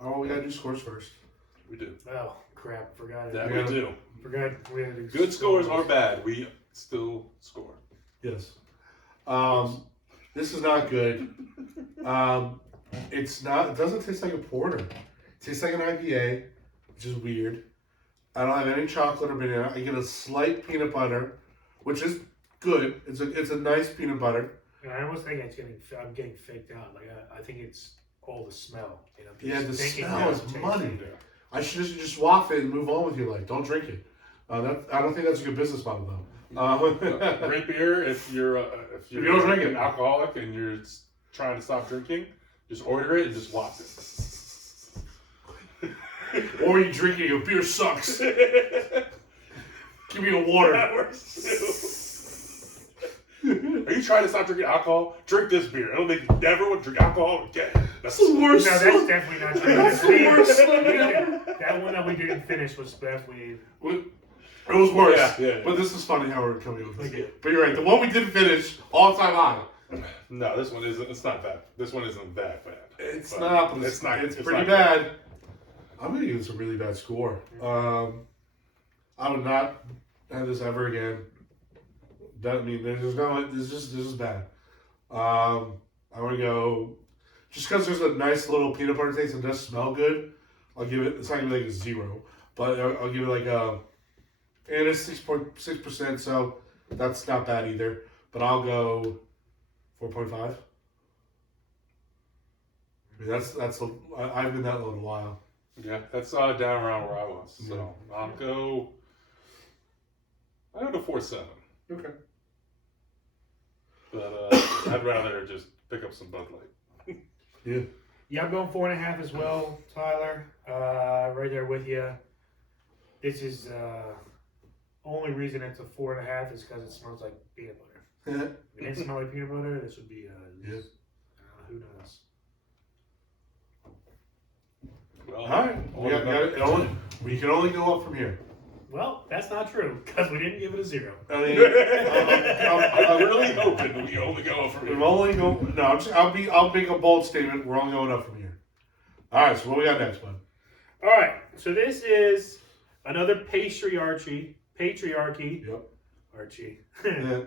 Oh, we gotta do scores first. We do. Oh, crap. Forgot it. That Yeah. we do. Forgot we had to do Good scores or bad, we still score. Yes. This is not good. It's not. It doesn't taste like a porter. It tastes like an IPA, which is weird. I don't have any chocolate or banana. I get a slight peanut butter, which is good. It's a nice peanut butter. And I almost think I'm getting faked out. Like I think it's all the smell. You know, Yeah, the thinking smell that is it's money. tasty. I should just waft it and move on with your life. Don't drink it. I don't think that's a good business model though. Great beer if you're If you don't drink it. an alcoholic and you're trying to stop drinking, just order it and just watch it. Or you drinking your beer sucks. Give me a water. That works too. Are you trying to stop drinking alcohol? Drink this beer. It'll make you never want to drink alcohol again. That's the worst. No, that's definitely not true. That's the worst slogan ever. That one that we didn't finish was definitely. It was worse. Yeah. But this is funny how we're coming up with this. Okay. But you're right. The one we didn't finish, all time high. No, this one isn't. It's not that. This one isn't that bad. It's But not, but it's not. It's it's pretty not bad. I'm gonna give this a really bad score. I would not have this ever again. That there's no. This is bad. I'm gonna go just because there's a nice little peanut butter taste and does smell good. I'll give it. It's not gonna be like a 0, but I'll give it like a. And it's 6.6%, so that's not bad either. But I'll go 4.5. I mean, I've been that low in a while. Yeah, that's down around where I was. So I'll go to 4.7. Okay. But I'd rather just pick up some Bud Light. Yeah. Yeah, I'm going 4.5 as well, Tyler. Right there with you. This is only reason it's a 4.5 is because it smells like peanut butter. If it didn't smell like peanut butter, this would be who knows. Well, All right. We can only go up from here. Well, that's not true because we didn't give it a 0. I mean, I'm really hoping we only go up from we're here. only going. No, I'll make a bold statement. We're only going up from here. All right. So what we got next, bud? All right, so this is another patriarchy. Yep. Archie. Yeah.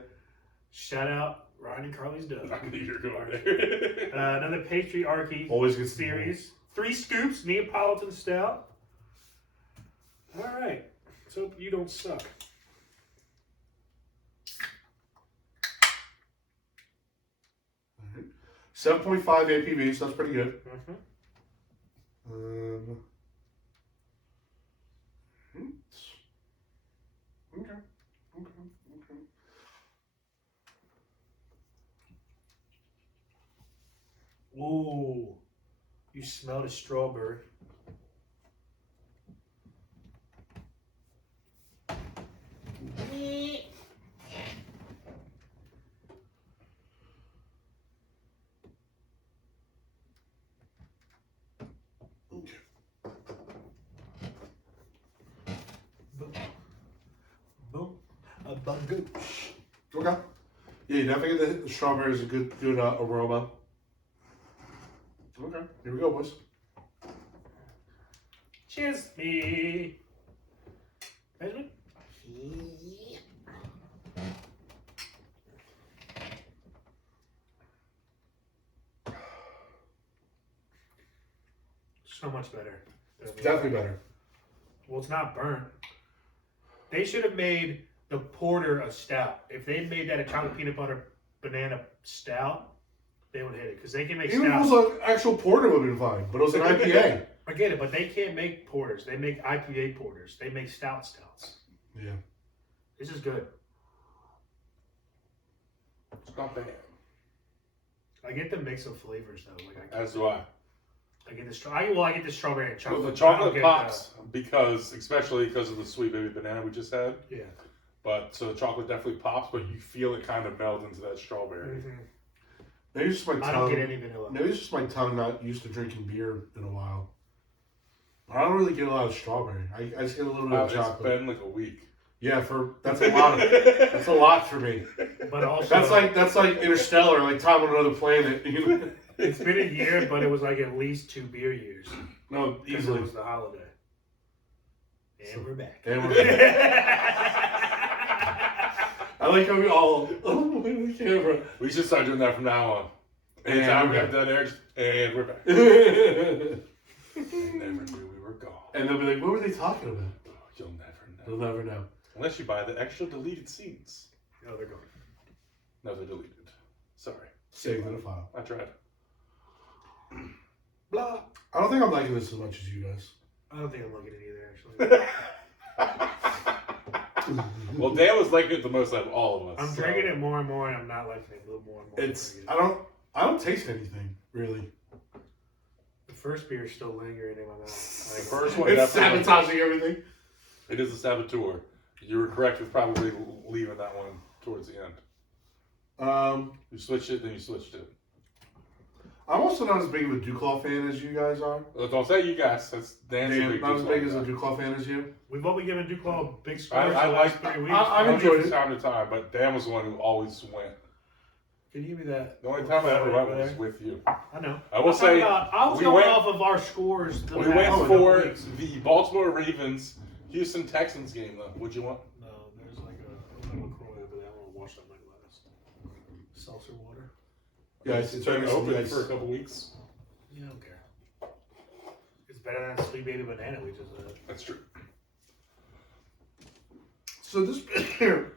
Shout out Ryan and Carly's Dove. I knew you were going there. Another patriarchy Always gets the series. 3 scoops, Neapolitan stout. All right, let's hope you don't suck. All right. 7.5 APV, so that's pretty good. Mm-hmm. Okay. Ooh, You smell the strawberry. Boom. A bugoosh. Okay. Yeah, you definitely get the strawberry is a good aroma. Okay, here we go, boys. Cheers, me. Benjamin? So much better. Definitely better. Well, it's not burnt. They should have made the porter a stout. If they made that a chocolate peanut butter banana stout, they would hit it because they can make Even if it stouts. was an actual porter would have been fine, but it was an IPA. I get it, but they can't make porters. They make IPA porters. They make stouts. Yeah. This is good. It's not bad. I get the mix of flavors though. Like As do I. I get the I get the strawberry and chocolate. Well, the I don't chocolate get pops especially because of the sweet baby banana we just had. Yeah. But so the chocolate definitely pops, but you feel it kind of meld into that strawberry. Mm-hmm. Maybe it's just my tongue. I don't get any vanilla. Maybe it's just my tongue not used to drinking beer in a while. I don't really get a lot of strawberry. I just get a little bit of It's chocolate. been like a week. Yeah, that's a lot. That's a lot for me. But also, That's like Interstellar, like time on another planet. it's been a year, but it was like at least 2 beer years. No, Because easily. it was the holiday. And we're back. And we're I like how we all look at the camera. We should start doing that from now on. And Anytime we we're have that urge, and we're back. And We never knew we were gone. they'll be like, what were they talking about? You'll never know. They'll never know. Unless you buy the extra deleted scenes. No, they're gone. No, they're deleted. Sorry. Save in a file. I tried. Blah. I don't think I'm liking this as much as you guys. I don't think I'm looking at it either, actually. Well, Dan was liking it the most out of all of us. I'm drinking it more and more, and I'm not liking it a little more and more. It's I don't taste anything really. The first beer is still lingering in my mouth. The first one It's definitely- sabotaging everything. It is a saboteur. You were correct with probably leaving that one towards the end. You switched it, then you switched it. I'm also not as big of a Duclaw fan as you guys are. Don't say you guys. That's Dan's Dan, big not as big Duclaw as a guy. Duclaw fan as you. We've only given Duclaw a big score I for the last like- 3 weeks. I've I enjoyed from it. time to time, but Dan was the one who always went. Can you give me that? The only time I ever went over was there? with you. I know. I will I'm talking say, about, I was we going went- off of our scores. The we last went couple for weeks. the Baltimore Ravens Houston Texans game, though. What'd you want? No, there's like a LaCroix over there. I want to wash up my glass. Seltzer water. Yeah, it's been very open nice. for a couple weeks. Yeah, I don't care. It's better than Sweet Baby Banana we just had. That's true. So this beer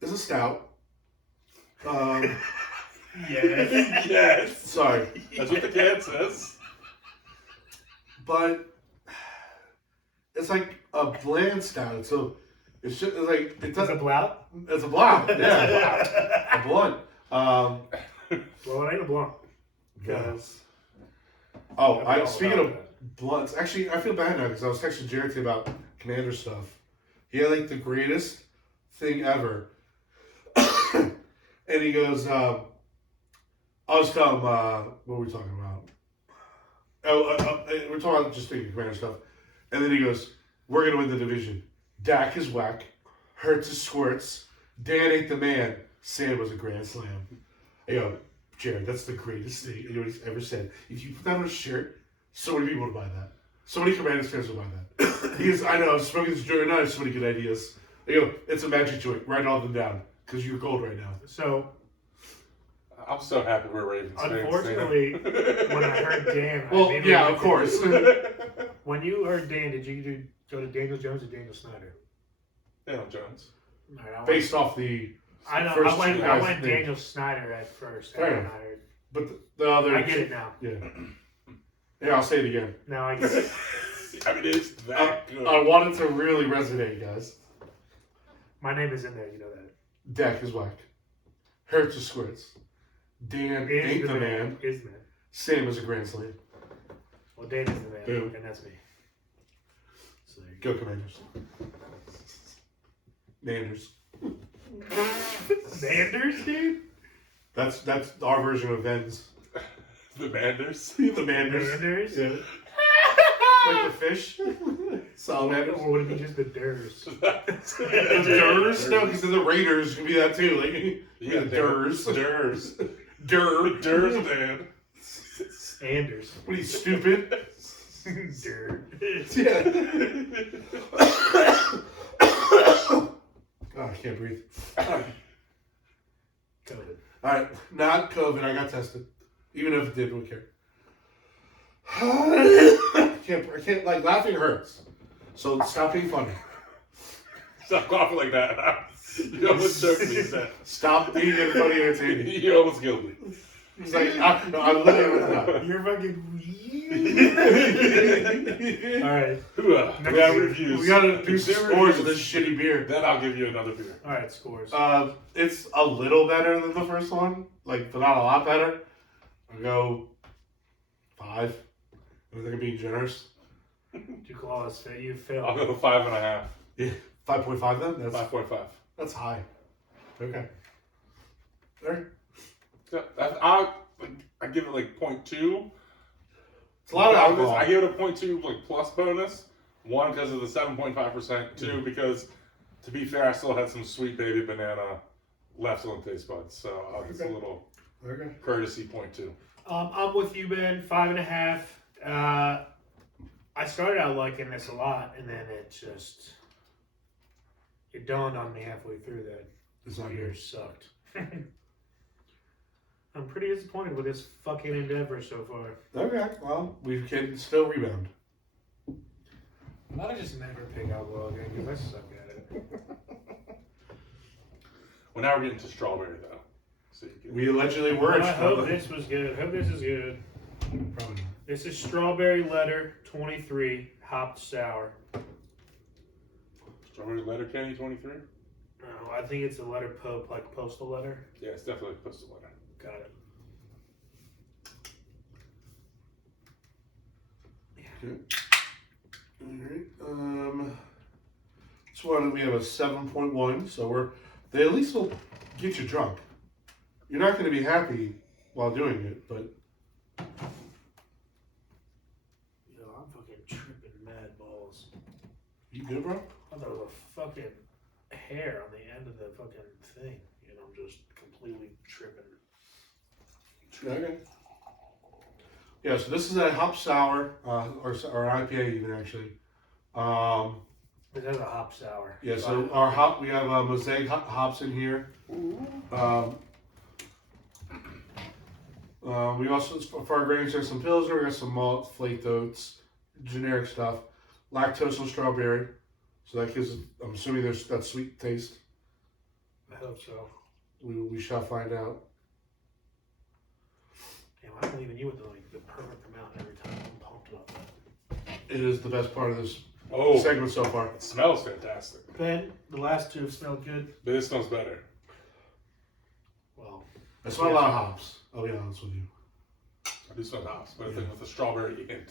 is a stout. Yes. Yes. Sorry, That's what the can says. but it's like a bland stout. So it's just it's like it Is it doesn't. blount? It's a blunt. Yeah, a blunt. Well, it ain't a blunt. Because Oh, I'd be all speaking about of that. blunts, actually, I feel bad now because I was texting Jared today about Commander stuff. He had like the greatest thing ever, and he goes, I was telling him, what were we talking about? We're talking about just thinking Commander stuff, and then he goes, "We're gonna win the division. Dak is whack, Hurts is squirts, Dan ain't the man. Sam was a grand slam." I go, Jared, that's the greatest thing anybody's ever said. If you put that on a shirt, so many people would buy that. So many Commanders fans would buy that. He goes, I know, I'm smoking this joint, I have so many good ideas. I go, it's a magic joint. Write all of them down, because you're gold right now. So, I'm so happy we're Ravens fans. unfortunately, when I heard Dan, I Well, immediately yeah, went of to- course. When you heard Dan, did you go to Daniel Jones or Daniel Snyder? Daniel Jones. All right, I went- Based off the I know. first I went. two I guys' went names. Daniel Snyder at first. Fair And enough. I heard. But the other... I get it now. Yeah. Yeah, I'll say it again. Now I get it. I mean, it's that good. I want it to really resonate, guys. My name is in there. You know that. Dak is whack. Hurts is squirts. Dan ain't the man. Is man. Same as a Grand Slam. Well, Dan is the man, Boom. and that's me. So there you Go Commanders. Manders. go. Sanders, dude? That's our version of Vens. The Manders. The Manders. Sanders? Yeah. Like the fish. Salamanders. Or would it be just the Durs? The Durs? No, because the Raiders can be that too. Like, Yeah, the Durs. Durs. Dur. Man. Anders. What are you, stupid? Dur. Yeah. Oh, I can't breathe. COVID. Alright, not COVID. I got tested. Even if it did, who would care? I can't, like, laughing hurts. So stop being funny. Stop coughing like that. You almost choked me, Seth. Stop being funny entertaining. You almost killed me. He's like, no, I literally was You're fucking. Alright. We got reviews. We gotta do Consumer scores of reviews. this shitty beer. Then I'll give you another beer. Alright, scores. It's a little better than the first one, like, but not a lot better. I'll go 5. I think I'm being generous. You call us fit. You failed. I'll go 5.5. Yeah, 5.5 then. That's 5.5. That's high. Okay. There. So I give it like 0.2. It's a lot of alcohol. I give it a 0.2 like plus bonus. 1 because of the 7.5%. 2 because, to be fair, I still had some sweet baby banana left on the taste buds, so it's a little courtesy 0.2. I'm with you, Ben. 5.5. I started out liking this a lot, and then it dawned on me halfway through that It's not beer good. sucked. I'm pretty disappointed with this fucking endeavor so far. Okay, well, we can still rebound. I might just never pick alcohol again because I suck at it. Well, now we're getting to strawberry though. So you can... We allegedly were. I hope this was good. Hope this is good. Probably not. This is Strawberry Letter 23 Hopped Sour. Strawberry letter candy 23? Oh, I think it's a letter Pope, like postal letter. Yeah, it's definitely a postal letter. Got it. Alright. This one we have a 7.1, so they at least will get you drunk. You're not going to be happy while doing it, but Yo, I'm fucking tripping mad balls. you good, bro? I thought it was a fucking hair on the end of the fucking thing. And I'm just completely tripping. Okay. Yeah, so this is a hop sour, or IPA even actually. This has a hop sour. Yeah, so our hop, we have mosaic hops in here. We also, for our grains, there's some Pilsner, we got some malt, flaked oats, generic stuff. Lactose and strawberry. So that gives, I'm assuming there's that sweet taste. I hope so. We shall find out. Damn, I'm leaving you with the perfect amount every time. I'm pumped about that. It is the best part of this Oh, segment so far. it smells fantastic. Ben, the last two have smelled good. But this smells better. Well, I smell a lot of hops, I'll be honest with you. I do smell hops, but I think with the strawberry hint.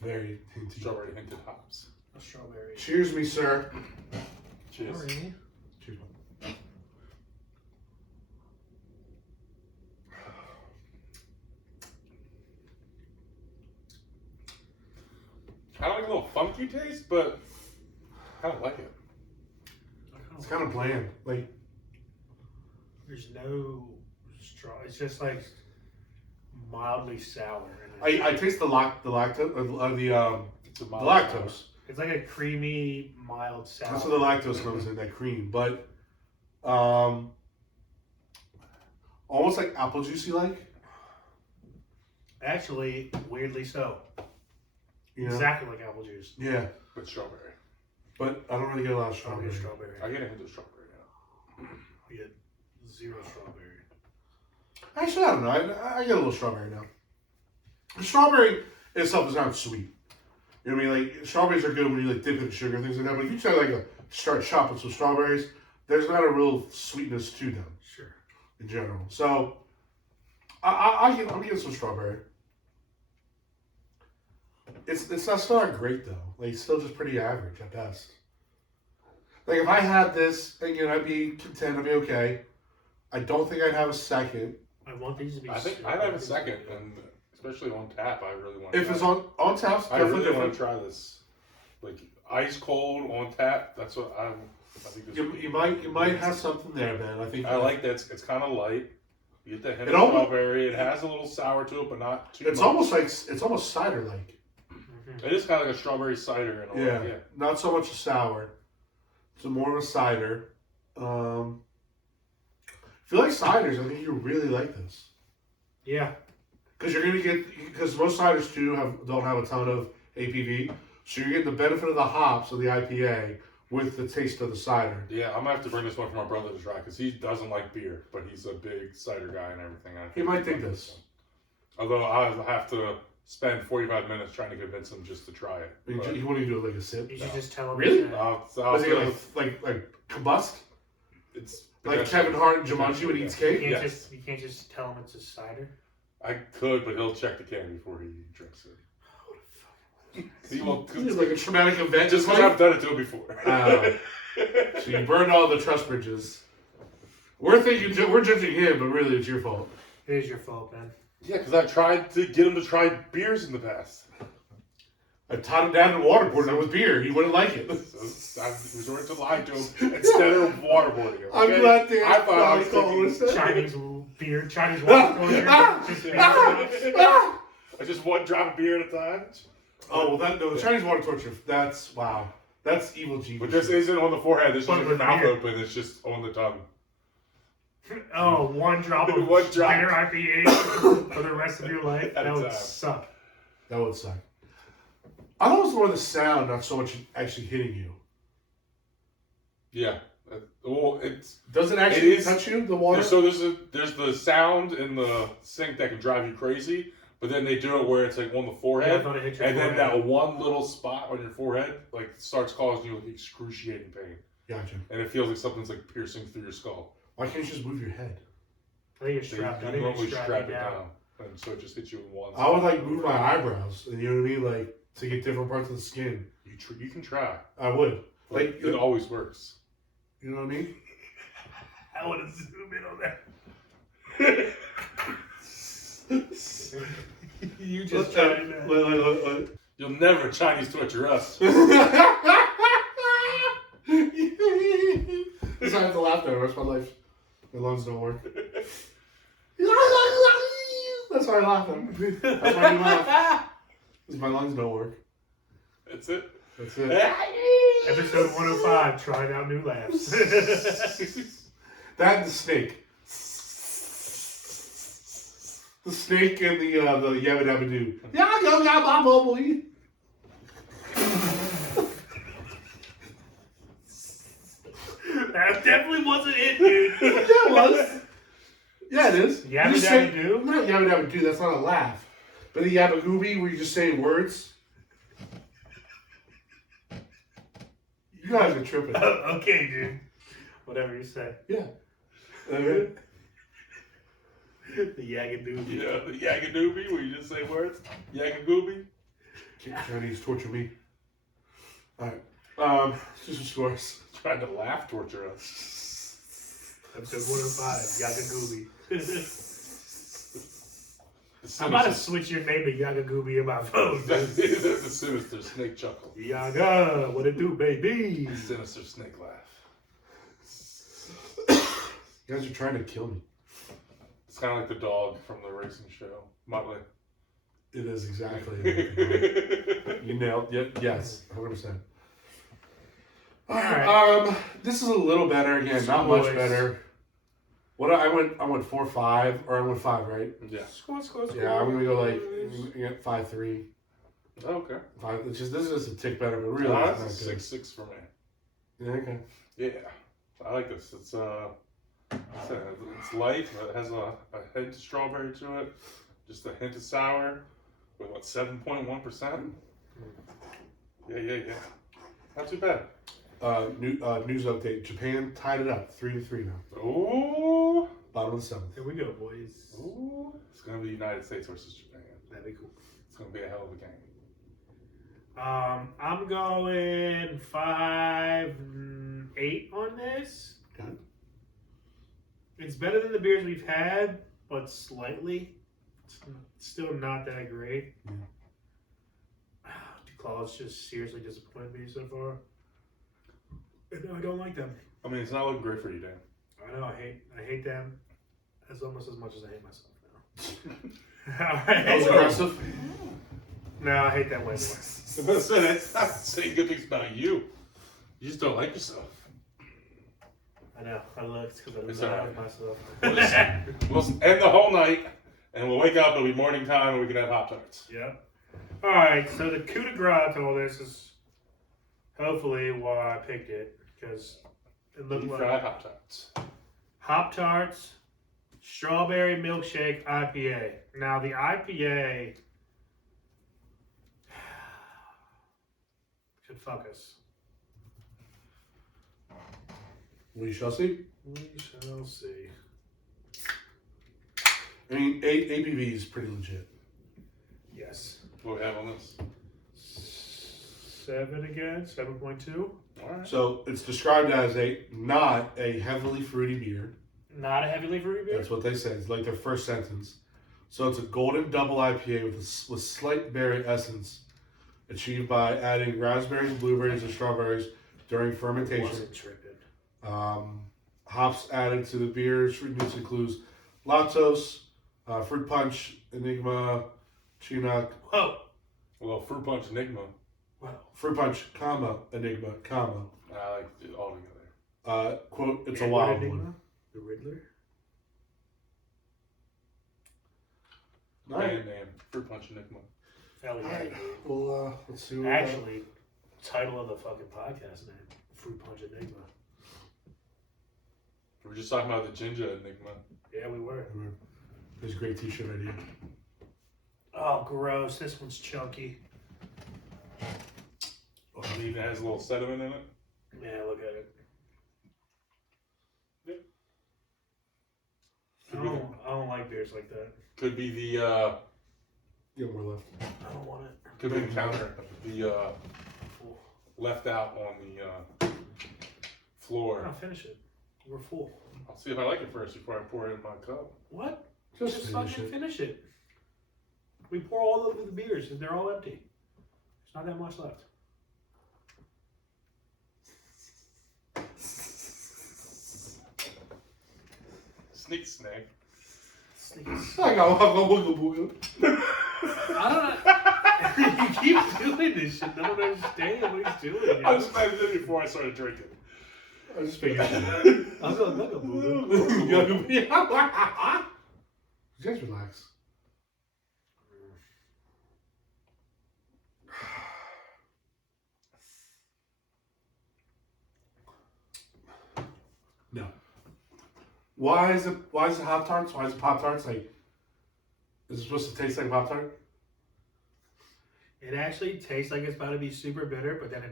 Very hinty. Strawberry hinted hops. a strawberry. Cheers me, sir. Cheers. Sorry. Cheers, man. Kind of like a little funky taste, but kind of like it. It's kind of bland. Like, There's no straw. It's just like mildly sour. I taste the lactose, It's a the mild lactose. It's like a creamy, mild sour. That's what the lactose comes in, that cream. But, almost like apple juicy like. Actually, weirdly so. You know? Exactly like apple juice. Yeah, with strawberry. but I don't really get a lot of Strawberry. strawberry. Strawberry. I get a hint of strawberry now. I get zero strawberry. Actually, I don't know. I get a little strawberry now. The strawberry itself is not sweet. You know what I mean? Like, strawberries are good when you like dip it in sugar and things like that. But if you try like start shopping with some strawberries, there's not a real sweetness to them Sure. in general. So, I'm getting some strawberry. It's not great though. Like it's still just pretty average at best. Like if I had this, again, I'd be content. I'd be okay. I don't think I'd have a second. I want these to be. I think I'd have a second, and especially on tap, I really want. If it's on tap, I definitely really want different. to try this, like ice cold on tap. That's what I think. This You might have something there, man. I think I like that. It's kind of light. You get the hint It of almost- strawberry. It has a little sour to it, but not too It's much. almost cider like. It is kind of like a strawberry cider in a way. Yeah. Yeah. Not so much a sour. It's more of a cider. If you like ciders, I think you really like this. Yeah. Because you're gonna get most ciders too don't have a ton of ABV, so you're getting the benefit of the hops of the IPA with the taste of the cider. Yeah, I'm gonna have to bring this one for my brother to try because he doesn't like beer, but he's a big cider guy and everything. He might think this. Although I'll have to spend 45 minutes trying to convince him just to try it. I mean, But you want to do it like a sip? You should just tell them. Really? I'll Was he feel like combust? it's Like Kevin Hart and Jumanji when he eats You cake? can't Yes. just you can't just tell them it's a cider. I could, but he'll check the can before he drinks it. He won't. It's like a traumatic event. Just because like, I've done it to him before. so you burned all the trust bridges. We're judging him, but really it's your fault. It is your fault, man. Yeah, because I've tried to get him to try beers in the past. I taught him down and waterboarded him with beer. He wouldn't like it. So I've resorted to lying to him instead of waterboarding him. I'm okay? glad Dan I thought I was finally thinking, Chinese beer, Chinese water. Just beer. I just one drop of beer at a time. Oh, well, the Chinese water torture, that's, wow. That's evil genius. But this isn't on the forehead. This But isn't with your mouth beer. open. It's just on the tongue. Oh, one drop of One drop. bitter IPA for the rest of your life. At a That would time. suck. That would suck. I thought it was more the sound, not so much actually hitting you. Yeah. Well, it's Does it actually It is- touch you, the water? so there's the sound in the sink that can drive you crazy, but then they do it where it's like on the Yeah, I forehead, thought it hit your and then forehead. that one little spot on your forehead like starts causing you like excruciating pain, Gotcha. and it feels like something's like piercing through your skull. Why can't you just move your head? I think you're So strapped. I you think normally you're strap strapped it down. down, and so it just hits you in one. I would like move my eyebrows, and you know what I mean? Like, to get different parts of the skin. You can try. I would. Like Like, it always works. you know what I mean? I want to zoom in on that. You just tried that. Look. You'll never Chinese torture us. That's why I have to laugh there the rest of my life. My lungs don't work. That's why I laugh. That's why I do laugh. Because my lungs don't work. That's it. That's it. Episode 105, trying out new laughs. That and the snake. The snake and the yabba dabba doo. Yeah, go, yeah, boy. That definitely wasn't it, dude. Yeah, it was. Yeah, it is. Yabba You just dabba say- doo? Not yabba dabba doo, that's not a laugh. But the yabba gooby, where you're just saying words. You guys are tripping. Okay, dude. Whatever you say. Yeah. Okay. The Yagadoo. Yeah, the Yagadooby, where you just say words. Yagadooby. Chinese torture me. Alright. Just some scores. Trying to laugh torture us. Episode 105, Yagagooby. The I'm about to sinister, switch your name to Yagagooby in my phone, dude. the sinister snake chuckle. Yaga, what it do, baby? Sinister snake laugh. You guys are trying to kill me. It's kind of like the dog from the racing show. Motley. It is exactly. You nailed it. Yes, 100%. Alright. This is a little better again, not much Boys. better. What I went 4-5, or I went 5, right? Yeah. Score. Yeah, I'm gonna go like 5-3. Okay. 5. It's just this is a tick better, but really That's it's not good. 6-6 for me. Yeah, okay. Yeah. I like this. It's light, but it has a hint of strawberry to it. Just a hint of sour. With what, 7.1%? Yeah. Not too bad. News update: Japan tied it up 3-3 now. Ooh. Bottom of the 7th. Here we go, boys. Ooh, it's gonna be United States versus Japan. That'd be cool. It's gonna be a hell of a game. I'm going 5-8 on this. Okay. It's better than the beers we've had, but slightly. It's still not that great. Yeah. DeClaw's just seriously disappointed me so far. And I don't like them. I mean, it's not looking great for you, Dan. I know, I hate them almost as much as I hate myself now. That was aggressive. No, I hate that way more. That's not saying good things about you. You just don't like yourself. I know, I looked because I It's don't all like myself. We'll end the whole night, and we'll wake up. It'll be morning time, and we can have hot dogs. Yep. All right, so the coup de grace to all this is hopefully why I picked it, because it looked Deep like fried hot dogs. Hop Tarts, Strawberry Milkshake IPA. Now the IPA could fuck us. We shall see. We shall see. I mean, ABV is pretty legit. Yes. What do we have on this? 7 again, 7.2. All right. So it's described as not a heavily fruity beer. Not a heavy leaf root beer. That's what they say. It's like their first sentence. So it's a golden double IPA with slight berry essence, achieved by adding raspberries, blueberries, and strawberries during fermentation. Wasn't tripping. Hops added to the beer. Sweetness includes lactose, fruit punch, enigma, chinook. Whoa. Well, fruit punch enigma. Wow. Fruit punch, comma, enigma, comma. I like it all together. Quote, it's a And wild Enigma? one. The Riddler? All right. Name. Fruit punch enigma. Hell yeah. Alright. Well, let's see what Actually, title of the fucking podcast name. Fruit Punch Enigma. We were just talking about the ginger enigma. Yeah, we were. There's a great t-shirt idea. Oh, gross. This one's chunky. Oh, it even has a little sediment in it. Yeah, look at it. Could I be, don't like beers like that. could be the Yeah, more left. I don't want it. could be the counter. The left out on the floor. No, finish it. We're full. I'll see if I like it first before I pour it in my cup. What? Just Just finish fucking it. finish it. We pour all over the beers and they're all empty. There's not that much left. Sneak snack. Sneaks. I got one booga booga. I don't know. You keep doing this shit. I don't understand what he's doing. I was planning to do it before I started drinking. I just figured. I'm going to boo. You guys relax. No. Why is it Hop Tarts? Why is it Pop Tarts? Like, is it supposed to taste like Pop Tart? It actually tastes like it's about to be super bitter, but then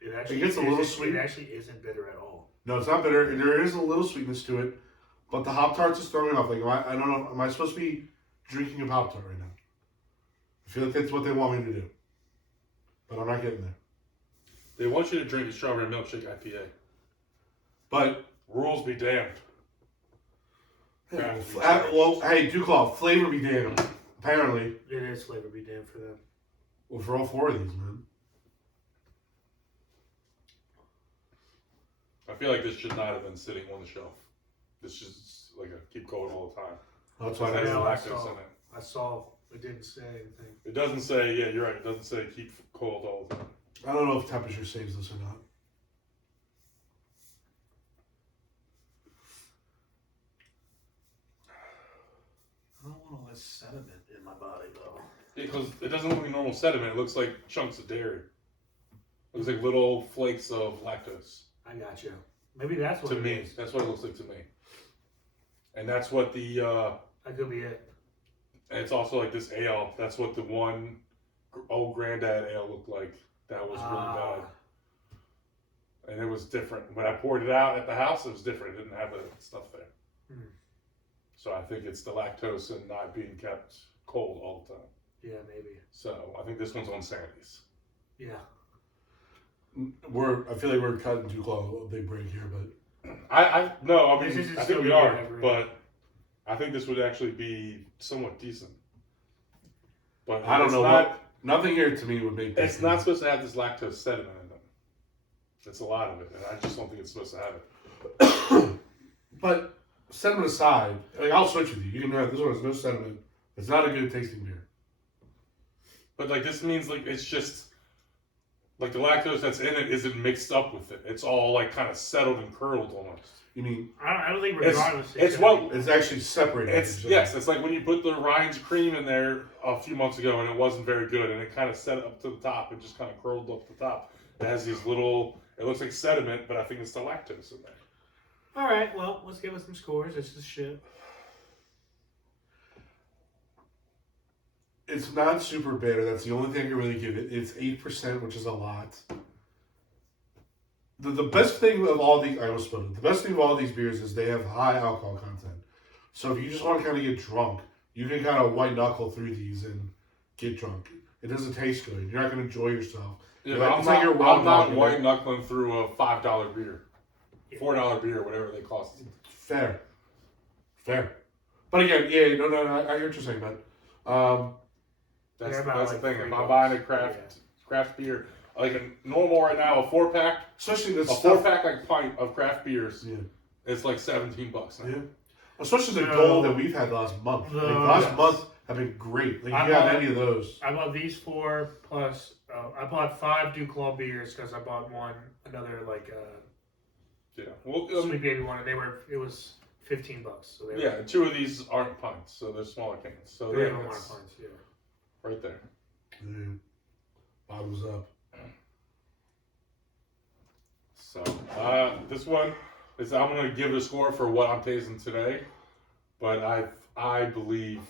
it actually It gets a little isn't- sweet. It actually isn't bitter at all. No, it's not bitter. There is a little sweetness to it, but the Hop Tarts is throwing me off. Like, I don't know. Am I supposed to be drinking a Pop Tart right now? I feel like that's what they want me to do, but I'm not getting there. They want you to drink a strawberry milkshake IPA. But Rules be damned. well, hey, Duclaw, flavor be damned. Apparently, It is flavor be damned for them. well, for all four of these, man. I feel like this should not have been sitting on the shelf. This should like keep cold all the time. That's It why has know, I lactose saw. in it. I saw. It didn't say anything. It doesn't say. Yeah, you're right. It doesn't say keep cold all the time. I don't know if temperature saves this or not. I don't want all this sediment in my body, though. Because it doesn't look like normal sediment. It looks like chunks of dairy. It looks like little flakes of lactose. I got you. Maybe that's what To it me, is. that's what it looks like to me. And that's what the. That could be it. And it's also like this ale. That's what the one old granddad ale looked like. That was really bad. And it was different. When I poured it out at the house, it was different. It didn't have the stuff there. So I think it's the lactose and not being kept cold all the time. Yeah, maybe. So I think this one's on Sandy's. Yeah. I feel like we're cutting too close. A big break here, but I This mean, isn't I still think we good, are, I agree. but I think this would actually be somewhat decent. But I don't it's know not, nothing here to me would make this. it's not supposed to have this lactose sediment in them. It's a lot of it, and I just don't think it's supposed to have it. But sediment aside, like, I'll switch with you. You can have this one has no sediment. It's not a good tasting beer. But like this means like it's just like the lactose that's in it isn't mixed up with it. It's all like kind of settled and curdled almost. You mean I don't think It's- regardless. it's gonna what- be- it's actually separated? It's yes, it's like when you put the Ryan's cream in there a few months ago and it wasn't very good and it kind of set up to the top and just kind of curled up the top. It has these little, it looks like sediment, but I think it's the lactose in there. All right, well, let's give us some scores. This is shit. It's not super bitter. That's the only thing I can really give it. It's 8%, which is a lot. The best thing of all these, I almost spilled it. The best thing of all these beers is they have high alcohol content. So if you just want to kind of get drunk, you can kind of white knuckle through these and get drunk. It doesn't taste good. You're not going to enjoy yourself. Yeah, It's but like- it's like you're raw I'm not dogging white it. knuckling through a $5 beer, $4 beer, whatever they cost. Fair. But again, yeah, no, I hear what you're saying, man. That's, They're about that's like the thing. $3. If I'm buying a craft beer, like a normal right now, a 4-pack, Especially a this stuff. 4-pack like pint of craft beers, Yeah. it's like $17 now. Yeah. Especially the So- gold that we've had last month. The- Like, last Yes. month have been great. Like, I you have bought- any of those. I bought these 4 plus. I bought 5 DuClaw beers because I bought another like Yeah. Well, Sweet Baby one, and it was $15. So they yeah, 2 of these aren't pints, so they're smaller cans. So 3 yeah, of them are it's pints. Yeah. right there. Yeah. Bottoms up. So this one is I'm gonna give it a score for what I'm tasting today, but I believe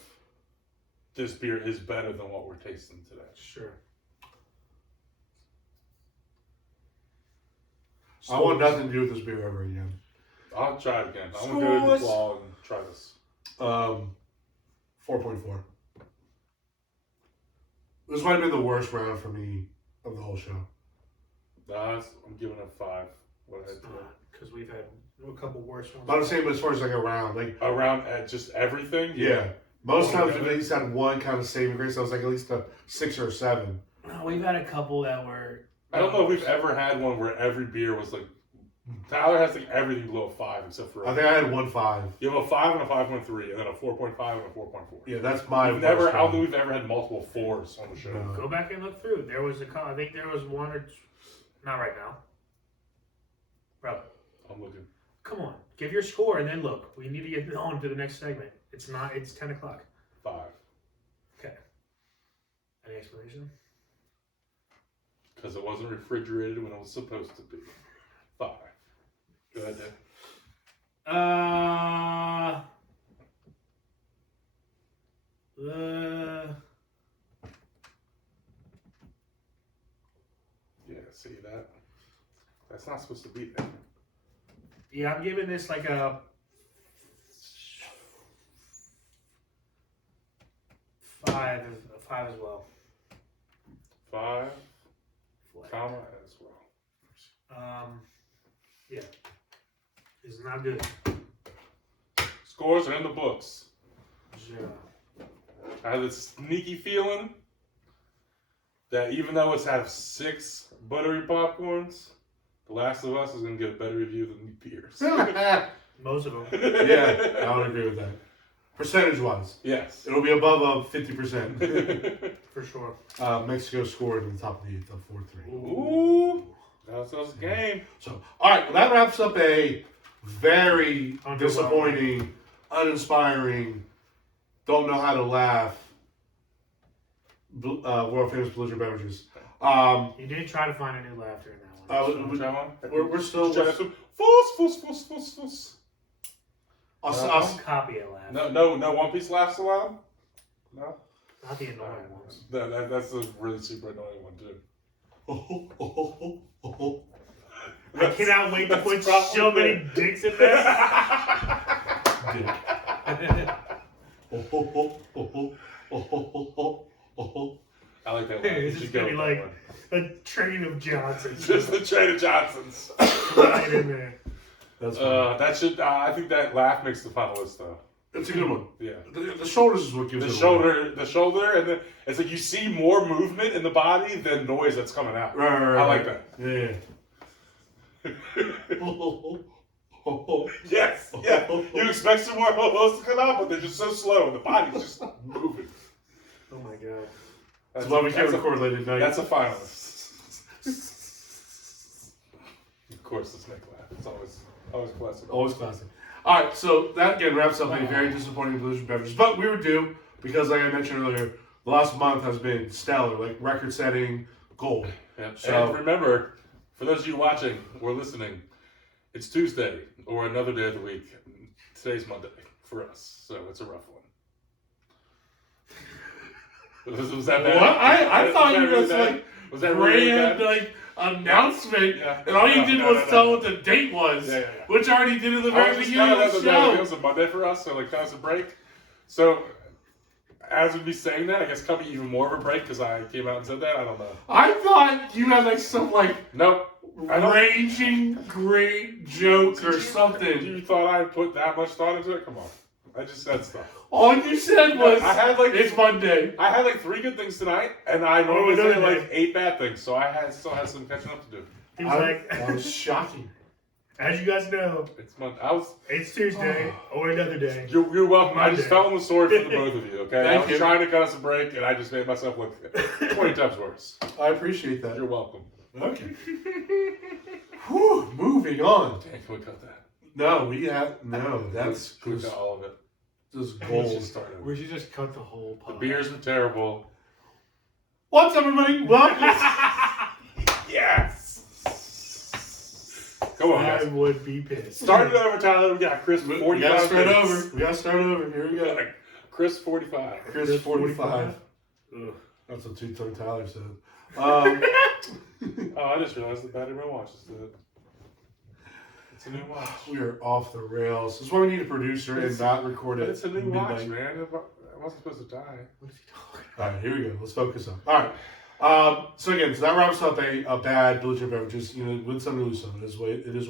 this beer is better than what we're tasting today. Sure. I want nothing to do with this beer ever again. I'll try it again. I'm gonna go to the Scores. claw and try this. 4.4. This might have been the worst round for me of the whole show. I'm giving it 5. What I had today. Because we've had a couple worse ones. But I'm saying, as far as like a round, like, Around at just everything. yeah. Most Oh, times yeah. we've at least had one kind of saving grace. So I was like at least a 6 or a 7. We've had a couple that were. I don't know if we've ever had one where every beer was like. Tyler has like everything below a 5 except for. I think I had 1.5. You have a 5 and a 5.3, and then a 4.5 and a 4.4. Yeah, that's my. We've never. worst I don't think round. we've ever had multiple 4s on the show. No. Go back and look through. There was I think there was 1 or 2. Not right now. Bro, I'm looking. come on. Give your score and then look. We need to get on to the next segment. It's 10 o'clock. 5. Okay. Any explanation? Because it wasn't refrigerated when it was supposed to be. 5. Go ahead, Dave. Yeah, see that? That's not supposed to be there. Yeah, I'm giving this like a 5 as well. 5, Flat. comma as well. Yeah. It's not good. Scores are in the books. Yeah. I have this sneaky feeling that even though it's had 6 buttery popcorns, The Last of Us is going to get a better review than the beers. Most of them. Yeah, I would agree with that. Percentage wise, Yes. it'll be above 50%. For sure. Mexico scored in the top of the 8th of 4-3. Ooh. That's a game. So, all right, well, that wraps up a very Underwhelming. disappointing, uninspiring, don't know how to laugh, world famous belligerent beverages. You did try to find a new laughter in that one. Try one? We're still. Try some. Fuss. Don't copy a laugh. No One Piece laughs allowed? No? Not the annoying ones. That's a really super annoying one, too. I cannot wait to put so many dicks in this. Dick. I like that one. Hey, You it's should just go gonna be with like that a train of Johnsons. Just the Trader Johnsons. right in there. That's fine. That should. I think that laugh makes the final list though. It's a good one. Yeah. The shoulders is what gives The it shoulder, and then it's like you see more movement in the body than noise that's coming out. Right. I like that. Yeah. Yes, yeah. You expect some more ho-hos to come out, but they're just so slow. The body's just moving. Oh my god. That's why we can't record late at night. That's a finalist. Of course, the snake laugh. It's always classic. Always classic. All right, so that again wraps up a very disappointing Blizzard beverages, but we were due because, like I mentioned earlier, the last month has been stellar, like record-setting gold. Yep. So- And remember, for those of you watching or listening, it's Tuesday or another day of the week. Today's Monday for us, so it's a rough one. Was that bad? What? I thought you really was bad? like Was that really grand bad? like announcement, Yeah. and all you did was No. tell what the date was, Yeah. which I already did at the I very was just beginning kind of of the letting them know show. it was a Monday for us, so like kind of a break. So as we'd be saying that, I guess coming even more of a break because I came out and said that. I don't know. I thought you had like some like Nope. I don't. raging great joke or You something. thought I put that much thought into it? Come on. I just said stuff. All you said was, I had like it's Monday. I had like 3 good things tonight, and I normally another say day. like 8 bad things, so I still had some catching up to do. He was like, That was shocking. as you guys know, It's Monday. it's Tuesday or another day. You're welcome. I just Monday. fell on the sword for the both of you. Okay, I Thank was you. trying to cut us a break, and I just made myself look 20 times worse. I appreciate that. You're welcome. Okay. Whew, moving on. Damn, can we cut that? No, that's Can we just, cut all of it. just Let's gold. just start over. We should just cut the whole The pod. beers are terrible. What's up, everybody? Welcome. Yes. Come on, I guys. would be pissed. Started over, Tyler. We got Chris 45. We gotta start minutes. over. We gotta start over. Here we We go. got Chris 45. Chris 45. Ugh. That's what Two-Tongue Tyler said. Oh, I just realized the battery of my watch is dead. It's a new watch. We are off the rails. This is why we need a producer and not record But it. it's a new midnight. watch, man. I wasn't supposed to die. What is he talking All right, here we go. Let's focus on. All right. So again, so that wraps up a bad Blizzard beverages. You know, win some, lose some. It is what it is.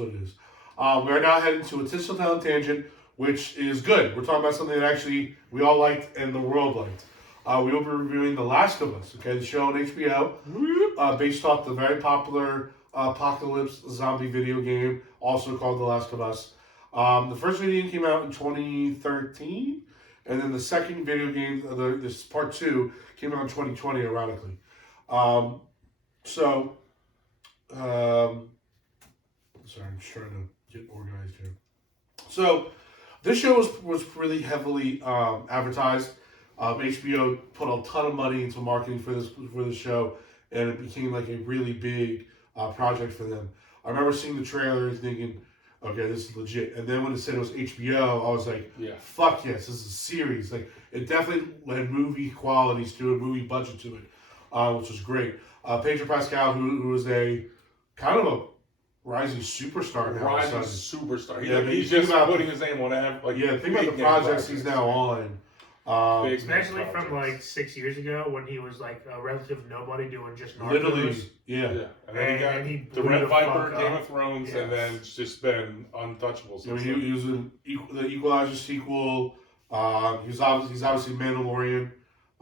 We are now heading to a Tinseltown tangent, which is good. We're talking about something that actually we all liked and the world liked. We will be reviewing The Last of Us, okay, the show on HBO, based off the very popular apocalypse zombie video game, also called The Last of Us. The first video game came out in 2013, and then the second video game, this part 2, came out in 2020, ironically. Sorry, I'm just trying to get organized here. So, this show was really heavily advertised. HBO put a ton of money into marketing for this show, and it became like a really big project for them. I remember seeing the trailer and thinking, okay, this is legit. And then when it said it was HBO, I was like, Yeah. fuck yes, this is a series. Like, it definitely had movie qualities to it, movie budget to it, which was great. Pedro Pascal, who is a kind of a rising superstar now. all of a Rising sudden. superstar. Yeah, but He's think just about- putting his name on every, Yeah, think about the big name projects he's now on. Big Especially name from projects. like 6 years ago when he was like a relative nobody doing just Narcos. Literally, yeah. Yeah. And then he got And he the blew Red the Viper, fuck Game up. of Thrones, Yeah. and then it's just been untouchable I mean, since then. he was in the Equalizer sequel. He's obviously Mandalorian.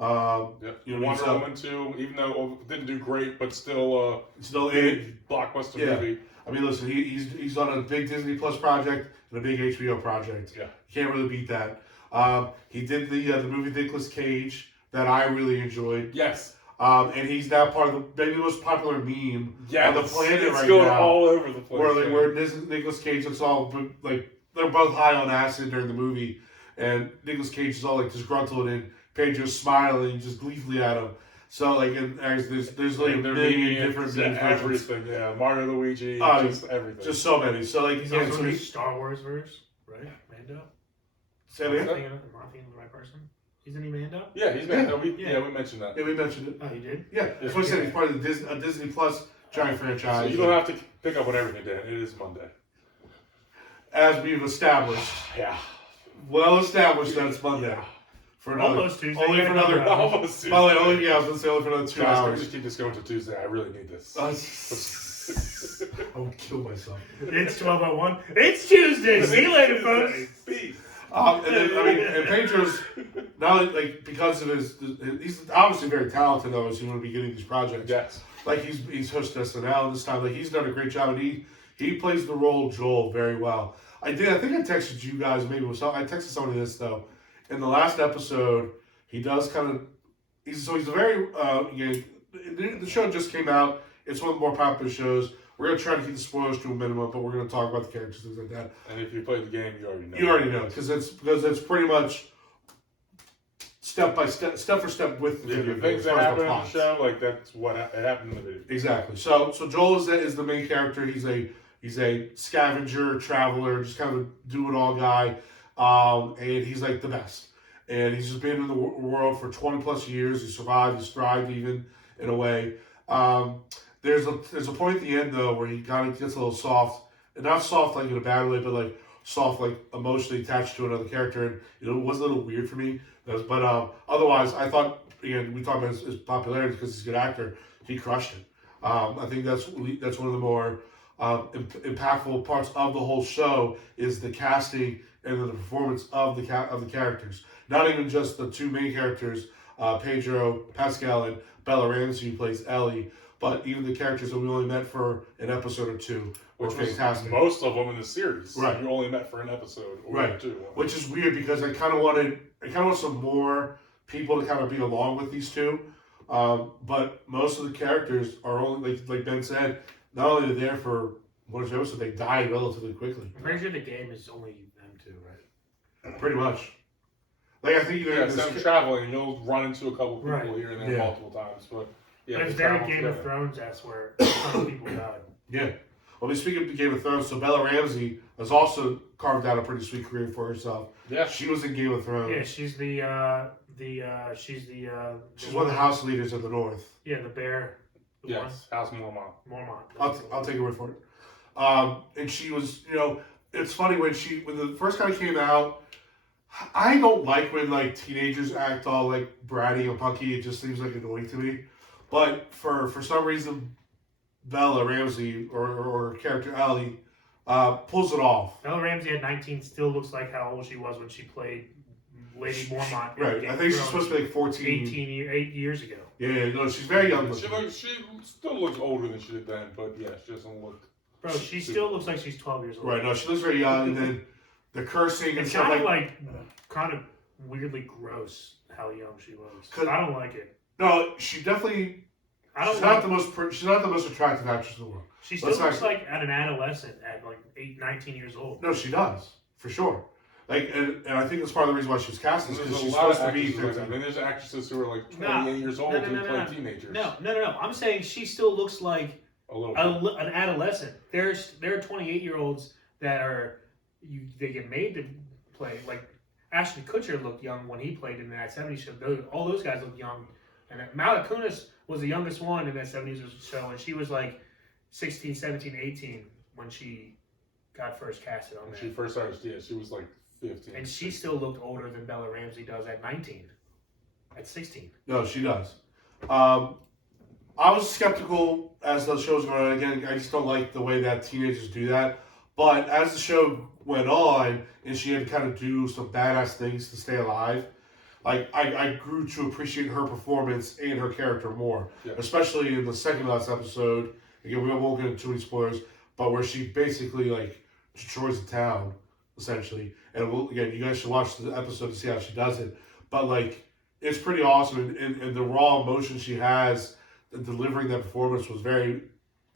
Yeah. You know, Wonder he's, Woman 2, even though it didn't do great, but still still in. big blockbuster Yeah. movie. I mean, listen, he's on a big Disney Plus project and a big HBO project. Yeah. You can't really beat that. He did the movie Nicolas Cage that I really enjoyed. Yes. And he's now part of maybe the most popular meme Yeah. on the planet it's right going now. all over the place. Where Nicolas Cage looks all like they're both high on acid during the movie, and Nicolas Cage is all like disgruntled and Pedro's smiling just gleefully at him. So like, and there's like a They're million different yeah, meme versions. everything. Yeah, Mario, Luigi, just everything. Just so many. So like, He's yeah, also so in he, the Star Wars verse, right? Mando? say Am I that again? thinking of the right person? Isn't he Mando? yeah, he's been. Yeah. We mentioned that. Yeah, we mentioned it. Oh, he did? Yeah, that's what I said. He's part of the Disney Plus giant So franchise. you don't have to pick up on everything, Dan. It is Monday. As we've established, Yeah. well established that it's Monday. Yeah. for another, Almost Tuesday. only for another. Almost Tuesday. By the way, only I was gonna say only for another 2 Guys, can we hours. just keep this going to Tuesday? I really need this. I will kill myself. It's 12:01. It's Tuesday. See you later, folks. Peace. And then and Pedro's not only, like, because of he's obviously very talented though, as he would be getting these projects. Yes. Like he's hosted SNL this time. Like he's done a great job, and he plays the role of Joel very well. I think I texted you guys maybe it was I texted somebody this though. In the last episode, he does kind of he's a very the show just came out. It's one of the more popular shows. We're gonna try to keep the spoilers to a minimum, but we're gonna talk about the characters, things like that. And if you played the game, you already know. You already know because it's pretty much step by step, step for step with the The things that happen in the show, like that's what happened in the video. Exactly. So Joel is the main character. He's a scavenger, traveler, just kind of do it all guy, and he's like the best. And he's just been in the world for 20 plus years. He survived. He's thrived even in a way. There's a point at the end though where he kind of gets a little soft, and not soft like in a bad way, but like soft like emotionally attached to another character, and it was a little weird for me. But otherwise, I thought again we talked about his popularity because he's a good actor. He crushed it. I think that's one of the more impactful parts of the whole show is the casting and the performance of the characters. Not even just the two main characters, Pedro Pascal and Bella Ramsey, who plays Ellie, but even the characters that we only met for an episode or two were fantastic. Most of them in the series, right? You only met for an episode, or right? Two. Which is weird because I kind of want some more people to kind of be along with these two. But most of the characters are only like Ben said, not only are they there for one episode, they die relatively quickly. I'm pretty sure the game is only them two, right? Pretty much. Like I think them traveling, you'll run into a couple people Right. here and there multiple times, but yeah, But it's very Game of Thrones. That's where some people died. Yeah. Well, speaking of Game of Thrones, so Bella Ramsey has also carved out a pretty sweet career for herself. Yeah, she was in Game of Thrones. Yeah, she's she's one of the house leaders of the North. Yeah, the bear. Yes, House Mormont. I'll take her word for it. And she was, it's funny when the first guy came out. I don't like when like teenagers act all like bratty and punky. It just seems like annoying to me. But for some reason, Bella Ramsey or character Ellie pulls it off. Bella Ramsey at 19 still looks like how old she was when she played Lady Mormont. Right, I think she's supposed to be like 14. 8 years ago. Yeah, no, she's very young. She still looks older than she did then, but yeah, she doesn't look. Bro, she still looks like she's 12 years old. Right, no, she looks very young, and then the cursing and it's stuff kind of weirdly gross how young she was. I don't like it. No, she definitely. She's not the most attractive actress in the world. She still looks like an adolescent at like 19 years old. No, she does for sure. Like, and I think that's part of the reason why she was cast is because she's lot supposed to be. I mean, there's actresses who are like 28 years old who play teenagers. No. I'm saying she still looks like an adolescent. There are 28-year-olds that they get made to play. Like Ashton Kutcher looked young when he played in that 70s show. All those guys look young. And Mila Kunis was the youngest one in that 70s show, and she was like 16, 17, 18 when she got first casted on that. She first started, she was like 15. And she still looked older than Bella Ramsey does at 19, at 16. No, she does. I was skeptical as the show's going on. Again, I just don't like the way that teenagers do that. But as the show went on, and she had to kind of do some badass things to stay alive, like I grew to appreciate her performance and her character more, especially in the second last episode. Again, we won't get into too many spoilers, but where she basically like destroys the town, essentially. And again, you guys should watch the episode to see how she does it. But like, it's pretty awesome, and the raw emotion she has, delivering that performance was very,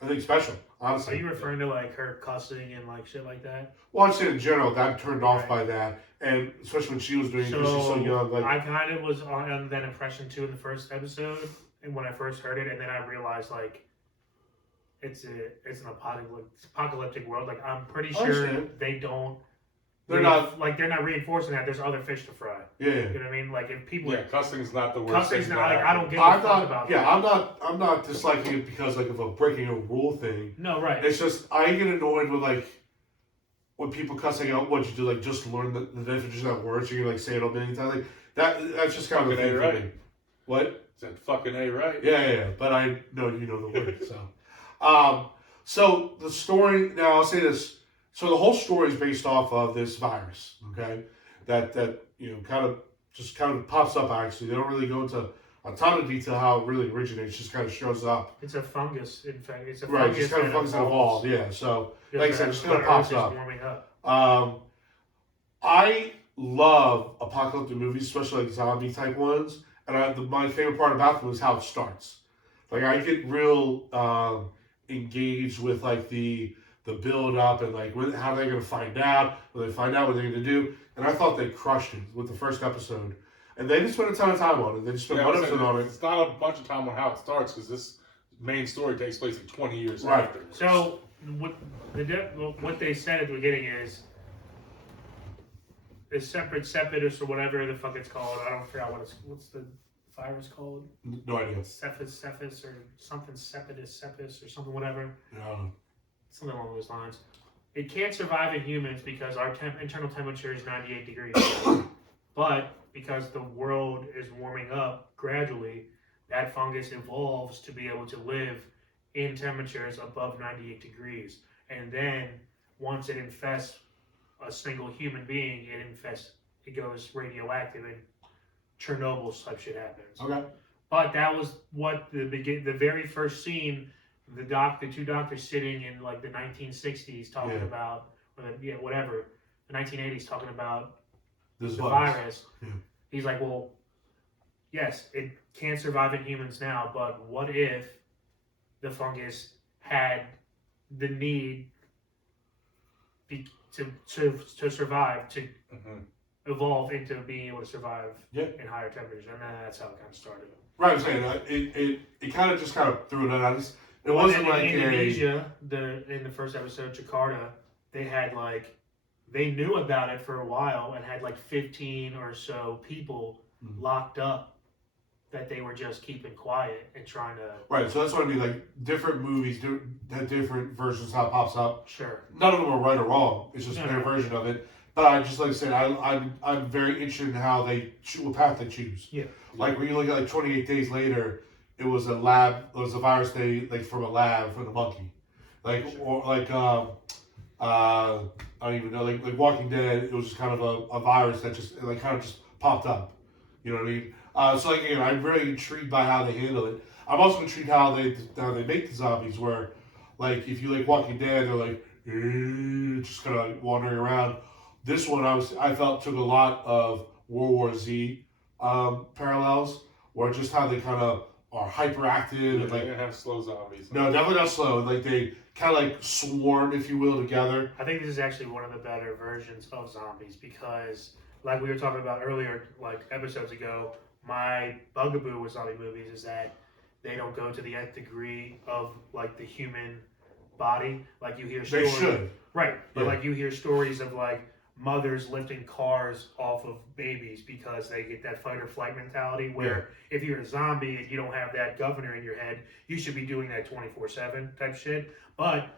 I think, special. Honestly. Are you referring to like her cussing and like shit like that? Well, I'm saying in general, got turned off by that, and especially when she was doing it because she's so young. Like, I kind of was on that impression too in the first episode, and when I first heard it, and then I realized like it's an apocalyptic world. Like I'm pretty sure they don't. They're not reinforcing that. There's other fish to fry. Yeah. You know what I mean? Like if people. Yeah, cussing's not the worst. Cussing's not like I don't give a fuck about. Yeah, I'm not disliking it because like of a breaking a rule thing. No, right. It's just I get annoyed with like when people cussing out, what you do, like just learn the definition of that word, so you can like say it a million times. Like that's just kind of the Fucking thing A, for right? me. What? Said fucking A, right? Yeah. But I know you know the word. So the story. Now I'll say this. So the whole story is based off of this virus. Okay, that kind of pops up. Actually, they don't really go into a ton of detail how it really originates. Just kind of shows up. It's a fungus. In fact, it's a Right, fungus. just kind of fungus that evolved. Yeah. So like I said, just kind of pops up. Warming up. I love apocalyptic movies, especially like zombie type ones. And my favorite part about them is how it starts. Like I get real engaged with like the build up and like how they're gonna find out. When they find out what they're gonna do, and I thought they crushed it with the first episode. And they just spent a ton of time on it. They just spent one episode on it. It's not a bunch of time on how it starts because this main story takes place like 20 years Right. after. So what they said at the beginning is separate sepitus or whatever the fuck it's called. I don't forget what's the virus called? No idea. Cephus or something sepis or something whatever. No. Something along those lines. It can't survive in humans because our internal temperature is 98 degrees. But because the world is warming up gradually, that fungus evolves to be able to live in temperatures above 98 degrees. And then once it infests a single human being, it goes radioactive and Chernobyl type shit happens. Okay. But that was what the very first scene, the two doctors sitting in like the 1960s talking about, or whatever, the 1980s talking about This the virus. Yeah. He's like, well, yes, it can't survive in humans now, but what if the fungus had the need to survive, to evolve into being able to survive in higher temperatures, and then that's how it kind of started. Right, I'm saying it kind of threw it out. It wasn't like in Indonesia, in the first episode, Jakarta, they knew about it for a while and had like 15 or so people locked up that they were just keeping quiet and trying to. Right, so that's what I mean. Like different movies have different versions how it pops up. Sure. None of them are right or wrong. It's just their version of it. But I just like I said, I'm very interested in how what path they choose. Yeah. Like when you look at like 28 days later, it was a virus from a lab from the monkey, or like I don't even know, like Walking Dead. It was just kind of a virus that just kind of just popped up. You know what I mean? So like again, I'm very intrigued by how they handle it. I'm also intrigued how they make the zombies. Where like if you like Walking Dead, they're like just kind of like wandering around. This one I felt took a lot of World War Z parallels, where just how they kind of are hyperactive and they have slow zombies. No, definitely not slow. Like they kind of like swarm, if you will, together. I think this is actually one of the better versions of zombies because, like we were talking about earlier, like episodes ago, my bugaboo with zombie movies is that they don't go to the nth degree of like the human body. Like you hear stories, They should. Right? But like you hear stories of like mothers lifting cars off of babies because they get that fight or flight mentality where if you're a zombie and you don't have that governor in your head, you should be doing that 24/7 type shit. But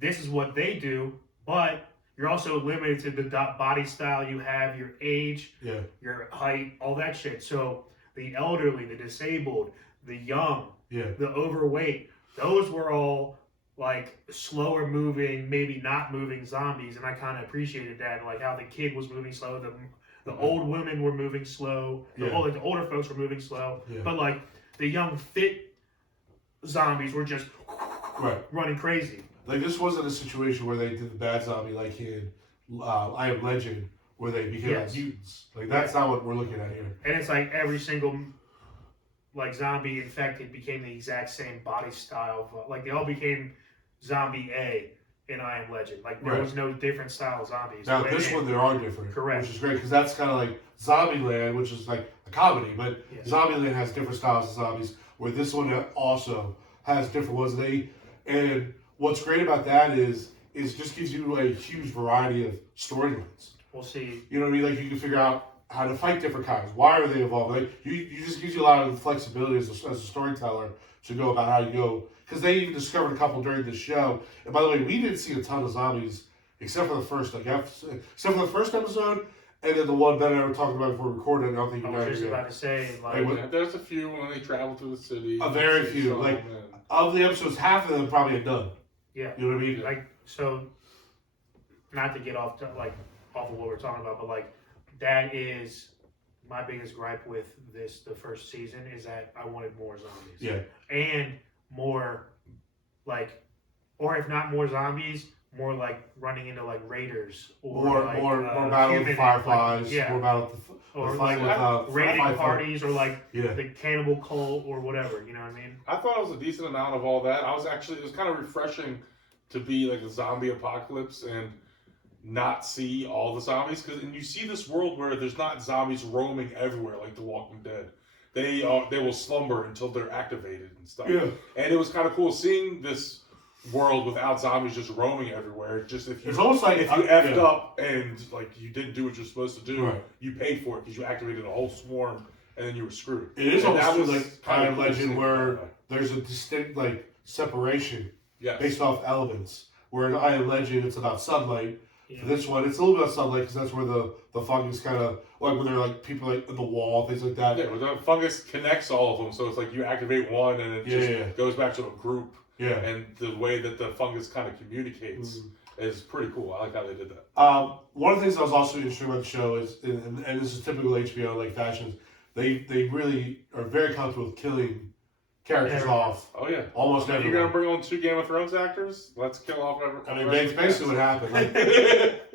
this is what they do, but you're also limited to the body style you have, your age, your height, all that shit. So the elderly, the disabled, the young, the overweight, those were all like slower moving, maybe not moving zombies, and I kind of appreciated that, like how the kid was moving slow, the old women were moving slow, the older folks were moving slow, but like the young fit zombies were just running crazy. Like this wasn't a situation where they did the bad zombie like in I Am Legend, where they became like mutants. Like that's not what we're looking at here. And it's like every single like zombie infected became the exact same body style. Like they all became Zombie A in I Am Legend. Like there was no different style of zombies. Now this one there are different, correct, which is great because that's kind of like Zombieland, which is like a comedy, but Zombieland has different styles of zombies. Where this one also has different ones. And what's great about that is it just gives you a huge variety of storylines. We'll see. You know what I mean? Like you can figure out how to fight different kinds. Why are they evolving? Like you just gives you a lot of flexibility as a storyteller to go about how you go. Because they even discovered a couple during the show. And by the way, we didn't see a ton of zombies except for the first episode, and then the one Ben and I were talking about before we recorded. I don't think I you was guys just yet. about to say, like, Like, There's a few when they travel through the city. A very few. Like, of the episodes, half of them probably are done. yeah, You know what I mean? like, so, not to get off of what we're talking about, but like, that is my biggest gripe with the first season is that I wanted more zombies. Yeah. And more, like, or if not more zombies, more like running into like raiders or More battle with human, fireflies. like, yeah. More battle with or fight like, with raiding fight. parties or like Yeah. the cannibal cult or whatever. You know what I mean? I thought it was a decent amount of all that. It was kind of refreshing to be like a zombie apocalypse and not see all the zombies, and you see this world where there's not zombies roaming everywhere like The Walking Dead. They will slumber until they're activated and stuff. Yeah. And it was kind of cool seeing this world without zombies just roaming everywhere. Just if you It's almost like if you effed up and like you didn't do what you're supposed to do, Right. you paid for it because you activated a whole swarm and then you were screwed. It is And that almost was like kind of cool legend seeing where that way. there's a distinct like separation Yes. based off elements. Where in I Am Legend it's about sunlight. Yeah. For this one, it's a little bit of sunlight because that's where the fungus kind of like when they're like people like at the wall, things like that. Yeah, well, the fungus connects all of them, so it's like you activate one and it just Yeah. goes back to a group. Yeah. And the way that the fungus kind of communicates Mm-hmm. is pretty cool. I like how they did that. One of the things that was also interesting about the show is, and this is typical HBO like fashions, they really are very comfortable with killing characters off Oh yeah, almost you're everyone. gonna bring on 2 Game of Thrones actors? Let's kill off everyone. I mean, that's basically what happened. Like,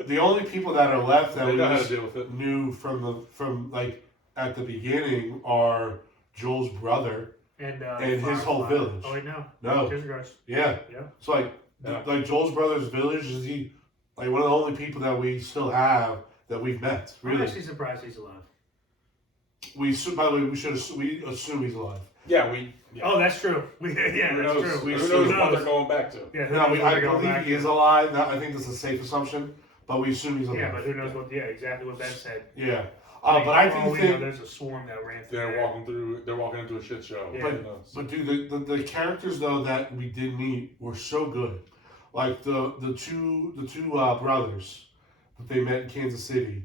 the only people that are left that They we know how to just deal with it. knew from like at the beginning are Joel's brother And his whole Firefly. village. Oh wait, no. No, Disgrace. yeah. Yeah. So like Yeah. like Joel's brother's village is he like one of the only people that we still have that we've met. I'm Really, actually surprised he's alive. by the way, we assume he's alive. Yeah, Oh, that's true. who That's knows, true. who Who knows knows? what they're going back to? Yeah, who No, knows what I they're going believe back he is to. alive. I think that's a safe assumption, but we assume he's alive. Yeah, but who knows what? Yeah, exactly what Ben said. Yeah, Like, but I for all do we know, think. there's a swarm that ran through They're there. walking into a shit show. Yeah. Who knows? But dude, the characters though that we did meet were so good. Like the two brothers that they met in Kansas City.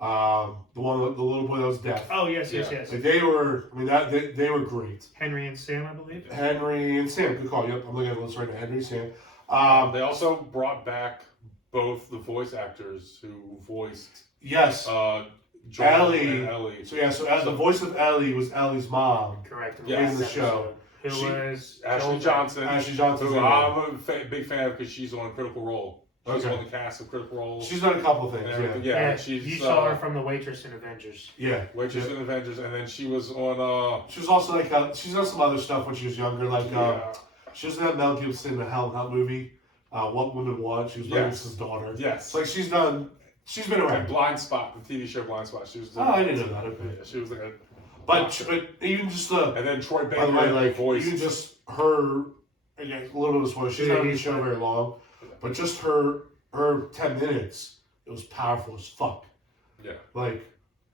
The little boy that was deaf. Oh yes, yes, Yeah. yes. Like they were. I mean they were great. Henry and Sam, I believe. Henry and Sam, good call. Yep, I'm looking at the list right now. Henry and Sam. They also brought back both the voice actors who voiced Yes. Joel Ellie. and Ellie. So the voice of Ellie was Ellie's mom. Correct. Yes. In the show. Who She- was Ashley Joel- Johnson, Ashley Johnson's who in there. I'm a big fan of because she's on Critical Role. She's Okay. on the cast of Critical Role. She's done a couple of and things. everything. Yeah. Yeah, she's you saw her from the waitress in Avengers. Yeah. Waitress in Avengers, and then she was on. She was also like she's done some other stuff when she was younger. Like Yeah. she was in that Mel Gibson the Hell Hell movie. What Women Want. She was Lennox's daughter. Yes. It's like she's been And around. Blind Spot, the TV show Blind Spot. She was. Oh, I didn't know that. Okay. Yeah, she was like a. But even just the And then Troy by Baker the way, like voiced. even just her, again, a little bit of a spoiler. She's not in the show very long, but just her 10 minutes, it was powerful as fuck. Yeah. Like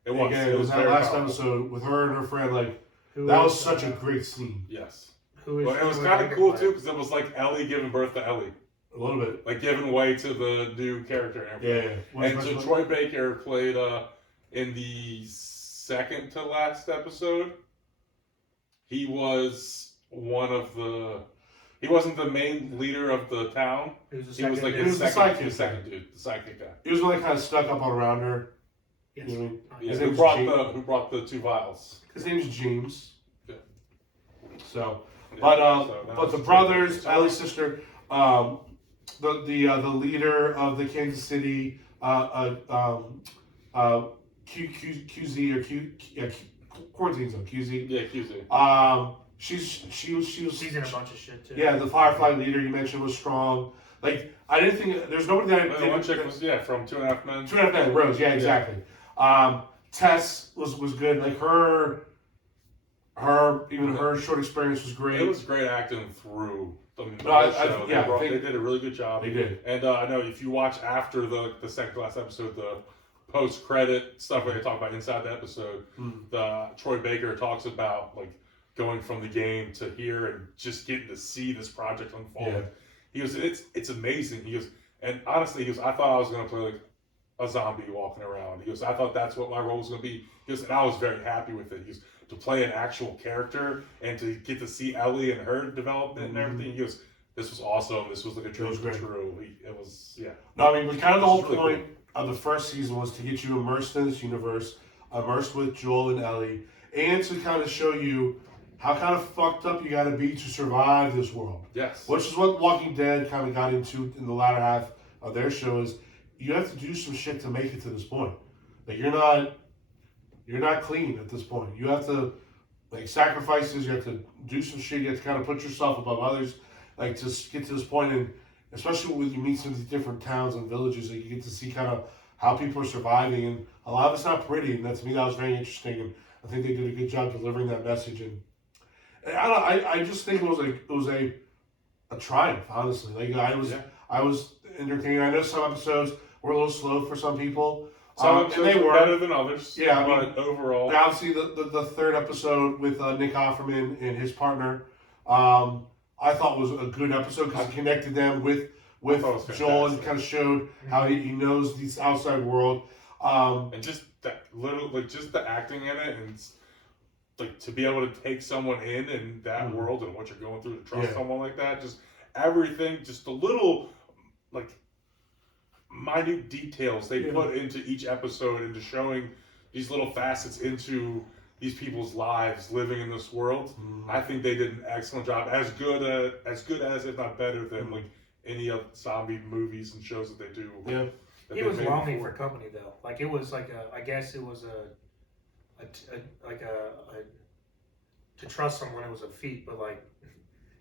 It was. again, It was that very last powerful. episode with her and her friend. Like Who that is, was such a great scene. Yes. Who is? Well, it was who kind of Baker cool play? too because it was like Ellie giving birth to Ellie, A little bit. like giving way to the new character. And everything. Yeah. And so Troy Baker played in the second to last episode. He was one of the. He wasn't the main leader of the town. He was the He was second like dude. He was the the sidekick. second dude, the sidekick guy. He was really kind of stuck up on around her. Yes. You know what I mean? Oh, Yeah, His who name was brought James. who brought the 2 vials? His name's James. Yeah. So, Yeah, but so now but the it's- brothers, Ellie's sister, the leader of the Kansas City QZ or quarantine zone QZ. Yeah, QZ. She was She's in a bunch of shit too. yeah, the Firefly leader you mentioned was strong. Like I didn't think there's nobody that I And the one chick was from 2.5 Men. 2.5 Men, Rose, yeah, exactly. Tess was good. Like her short experience was great. It was great acting through the No, I- show. yeah, I They think- did a really good job. They did. And I know if you watch after the second to last episode, the post-credit stuff where they talk about inside the episode, the Troy Baker talks about like going from the game to here and just getting to see this project unfold. Yeah. He goes, it's amazing. He goes, And honestly, he goes, I thought I was going to play like a zombie walking around. He goes, I thought that's what my role was going to be. He goes, and I was very happy with it. He goes, to play an actual character and to get to see Ellie and her development and everything. He goes, this was awesome. This was like a dream come true. It was, yeah. No, I mean, but kind of the whole really point of the first season was to get you immersed in this universe, immersed with Joel and Ellie, and to kind of show you how kind of fucked up you got to be to survive this world. Yes. Which is what Walking Dead kind of got into in the latter half of their show is you have to do some shit to make it to this point. Like you're not clean at this point. You have to like sacrifices. You have to do some shit. You have to kind of put yourself above others, like to get to this point. And especially when you meet some of these different towns and villages, like you get to see kind of how people are surviving. And a lot of it's not pretty. And to me, that was very interesting. And I think they did a good job delivering that message. And I just think it was a triumph. Honestly, like I was entertained. I know some episodes were a little slow for some people. Some episodes were better than others. Yeah, I but overall, obviously the third episode with Nick Offerman and his partner, I thought was a good episode because it connected them with Joel and kind of showed how he knows this outside world. And just that little, like just the acting in it, and like to be able to take someone in that world and what you're going through to trust someone like that, just everything, just the little like minute details they put into each episode, into showing these little facets into these people's lives living in this world. I think they did an excellent job, as good as if not better than like any of zombie movies and shows that they do. Yeah, he was longing for company though. Like it was like I guess it was to trust someone. It was a feat, but like.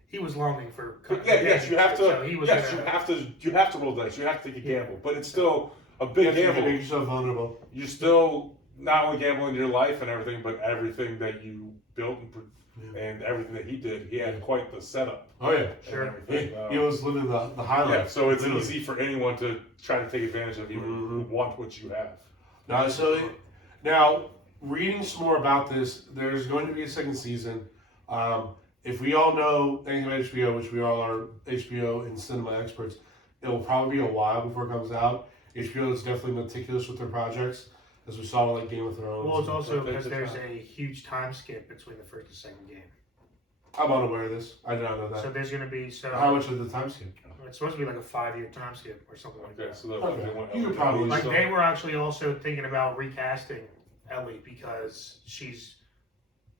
He was longing for. Yes, you have to. So he was yes, you have to roll dice. You have to take a gamble, but it's still a big gamble. Make yourself vulnerable. You're still not only gambling your life and everything, but everything that you built and everything that he did. He had quite the setup. Oh yeah, sure. He was living the highlight. Yeah, so it's easy for anyone to try to take advantage of you who want what you have. Now, reading some more about this, there's going to be a second season. If we all know anything about HBO, which we all are HBO and cinema experts, it will probably be a while before it comes out. HBO is definitely meticulous with their projects, as we saw with like Game of Thrones. Well, it's also because there's a huge time skip between the first and second game. I'm unaware of this. I did not know that. So there's going to be How much of the time skip? It's supposed to be like a 5-year time skip or something like that. So you could probably like they were actually also thinking about recasting Ellie because she's.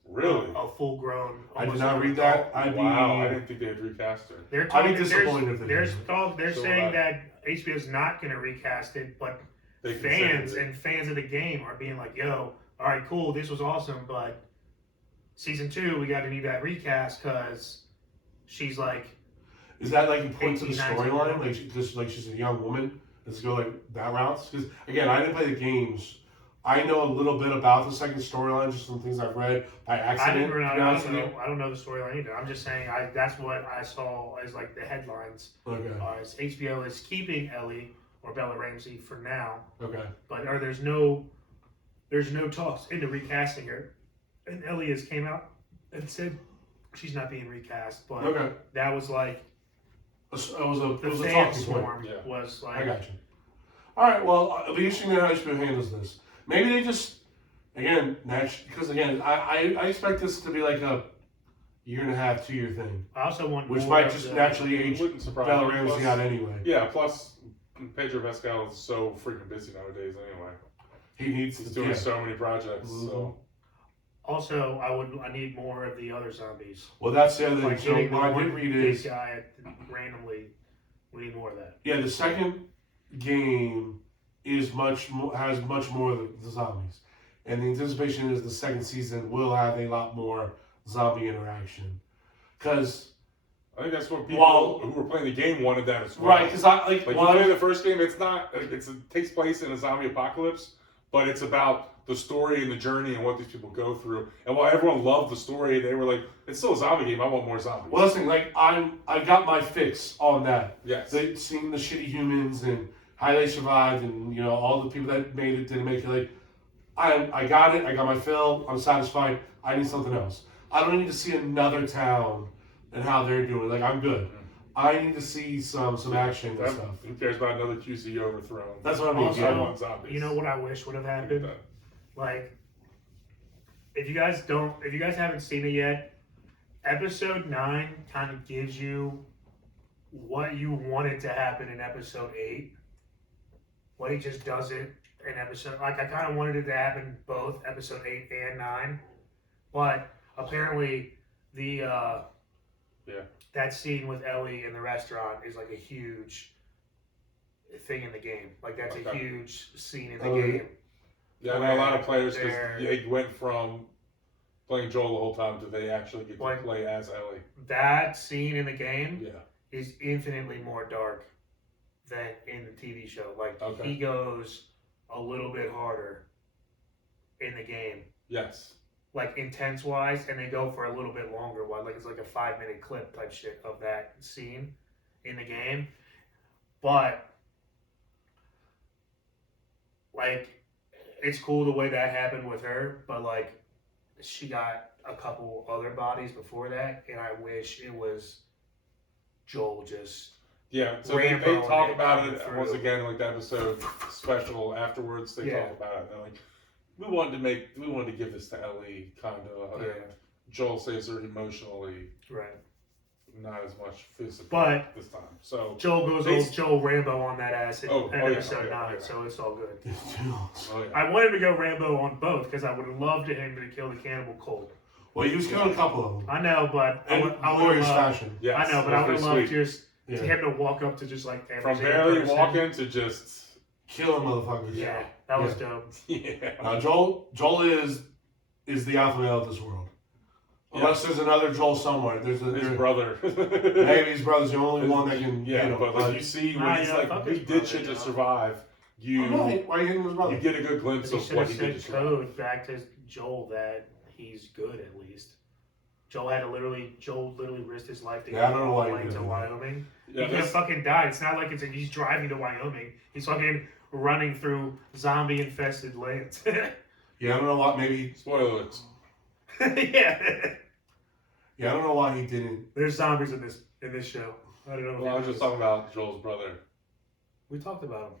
Really? A full-grown. I did not read that. I didn't think they had recast her. They're talking, I'd be disappointed if they They're saying that HBO's not going to recast it, but fans of the game are being like, "Yo, all right, cool, this was awesome, but season 2, we got to need that recast because she's like." Is that like important to the storyline? Like she's a young woman. Let's go like that route. Because again, I didn't play the games. I know a little bit about the second storyline, just some things I've read by accident. I don't know the storyline either. I'm just saying that's what I saw as like the headlines. Okay. As HBO is keeping Ellie or Bella Ramsey for now. Okay. But there's no talks into recasting her, and Ellie has came out and said she's not being recast. But that was like it was a fan talking swarm point. was like. I got you. All right. Well, it'll be interesting how HBO handles this. Maybe they just, because I expect this to be like a 1.5-2 year thing. I also want which might just naturally age Bella Ramsey out anyway. Yeah, plus Pedro Pascal is so freaking busy nowadays anyway. He's doing so many projects. So. Also, I need more of the other zombies. Well, that's the other thing. Like So what I did read is this guy randomly. We need more of that. Yeah, the second game has much more of the zombies, and the anticipation is the second season will have a lot more zombie interaction. Because I think that's what people who were playing the game wanted that as well. Right? Because you play the first game, it's not it takes place in a zombie apocalypse, but it's about the story and the journey and what these people go through. And while everyone loved the story, they were like, "It's still a zombie game. I want more zombies." Well, listen, I got my fix on that. Yes. Seeing the shitty humans and how they survived, and all the people that made it didn't make it. Like, I got it. I got my fill. I'm satisfied. I need something else. I don't need to see another town and how they're doing. Like, I'm good. I need to see some action and That- stuff. Who cares about another QC overthrown? That's what I mean. Also, I want zombies. You know what I wish would have happened? Like, if you guys haven't seen it yet, episode 9 kind of gives you what you wanted to happen in episode 8. What he just does it in episode, like, I kind of wanted it to happen both episode 8 and 9, but apparently that scene with Ellie in the restaurant is like a huge thing in the game. Like, that's a huge scene in the game. Yeah, I know a lot of players because They're- they went from playing Joel the whole time to they actually get to play as Ellie. That scene in the game Yeah. is infinitely more dark than in the TV show. Like, Okay. he goes a little bit harder in the game, Yes. like intense wise, and they go for a little bit longer one. Like, it's like a 5-minute clip type shit of that scene in the game. But like, it's cool the way that happened with her, but like, she got a couple other bodies before that, and I wish it was Joel just. Yeah, so they Rambo talk and about coming it through. once again, like the episode special afterwards. They Yeah. talk about it. They're like, we wanted to give this to Ellie, kind of. Yeah. And Joel saves her emotionally, Right. not as much physically But- this time. So, Joel goes They- old Joe Rambo on that ass in Oh, yeah, episode oh, yeah, 9, yeah. so it's all good. oh yeah. I wanted to go Rambo on both because I would have loved him to kill the cannibal cold. Well, he was killing a couple of them. I know, but I In would glorious love. fashion. Yes, I know, but I would that's love pretty sweet. just Yeah. him to walk up to just like every From single barely person. walking to just Killing motherfuckers. Yeah, that was dope. yeah. Joel is the alpha male of this world. Unless there's another Joel somewhere. There's His brother. maybe his brother's the only one that can. Yeah, you know, but like you see when Nah, he's yeah, like, fuck we his did brother, shit to you know. survive. why are you hitting his brother? You get a good glimpse He of should what have he did to said survive. code back to Joel that he's good at least. Joel literally risked his life to Yeah, I don't get know why all he the way did to that. Wyoming. Yeah, He could have fucking died. It's not like he's driving to Wyoming. He's fucking running through zombie infested lands. Yeah, I don't know what. Maybe. spoilers. Yeah. Yeah, I don't know why he didn't. There's zombies in this show. I don't know. if Well, I you was just know. talking about Joel's brother We talked about him.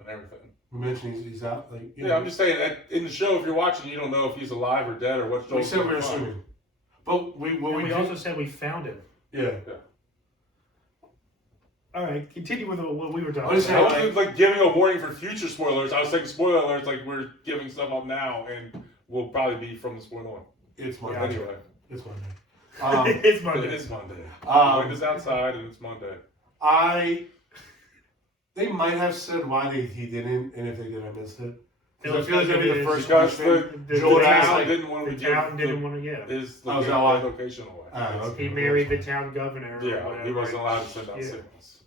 and everything. We mentioned he's out. Like, you Yeah, know, I'm just saying that in the show, if you're watching, you don't know if he's alive or dead or what we Joel's said we were doing. assuming, but we And we did- also said we found him. yeah. All right, continue with what we were talking What is I about. that? wasn't like giving a warning for future spoilers. I was saying spoiler alerts, like we're giving stuff up now, and will probably be from this point on. It's Monday. Yeah, Anyway, It's Monday. It's but Monday. it is Monday. The Um, wind is outside, and it's Monday. They might have said why he didn't, and if they did, I missed it. Because I feel like Because that'd be it the is- first Because question. the Joel asked, town like, didn't want The to give town didn't want to, his Oh, is that why? location away. Okay. He married the town governor. or Yeah, whatever. he wasn't allowed to send out Yeah. signals.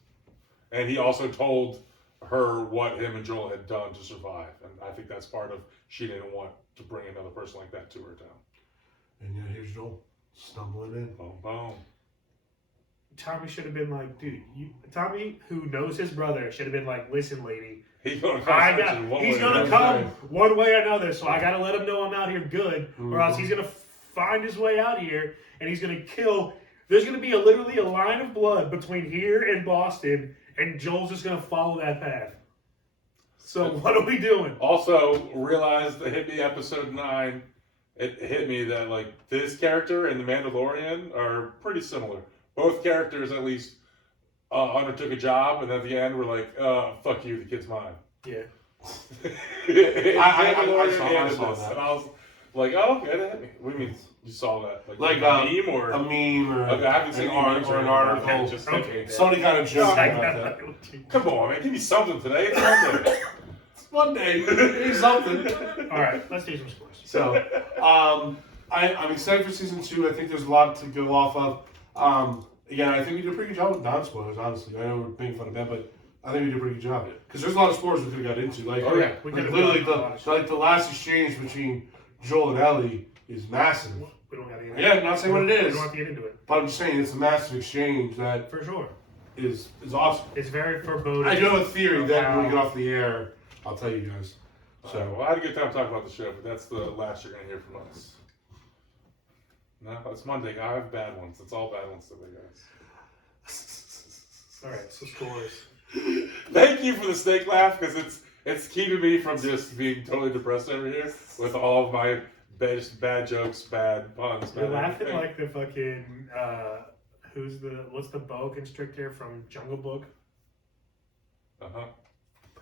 And he also told her what him and Joel had done to survive. And I think that's part of she didn't want to bring another person like that to her town. And yeah, here's Joel stumbling in. Boom, boom. Tommy should have been like, dude, Tommy, who knows his brother, should have been like, listen, lady, He's gonna come. he's gonna come one way or another, so I gotta let him know I'm out here good, or else he's gonna find his way out here and he's gonna kill. There's gonna be literally a line of blood between here and Boston, and Joel's just gonna follow that path. So what are we doing? Also, realized that hit me episode 9. It hit me that like this character and the Mandalorian are pretty similar. Both characters at least undertook a job, and at the end were like, "Fuck you, the kid's mine." Yeah. I saw that. and I was like, "Oh, okay, that hit me." What do you mean you saw that? Like, a meme or A meme or, Okay, I haven't seen an, any art, memes or an anything. article. Okay, just Okay. Somebody kind of joke I about got that. it. come on, man, give me something today. It's Monday. It's Monday. Here's something. All right, let's do some scores. So, I'm excited for season 2. I think there's a lot to go off of. Again, I think we did a pretty good job with non-spoilers, honestly. I know we're making fun of Ben, but I think we did a pretty good job. Because there's a lot of spoilers we could have got into. Like, Oh, yeah. We like could've literally, done a lot of shit. the last exchange between Joel and Ellie is massive. We don't got to get Yeah, I'm not saying what it We is, don't have to get into it. but I'm just saying it's a massive exchange that For sure. is awesome. It's very foreboding. I do have a theory that when we Wow. get off the air, I'll tell you guys. So, well, I had a good time talking about the show, but that's the last you're gonna hear from us. No, it's Monday. I have bad ones. It's all bad ones today, guys. All right, so scores. Thank you for the snake laugh because it's keeping me from just being totally depressed over here with all of my bad jokes, bad puns. You're bad laughing everything. like the fucking what's the boa constrictor from Jungle Book?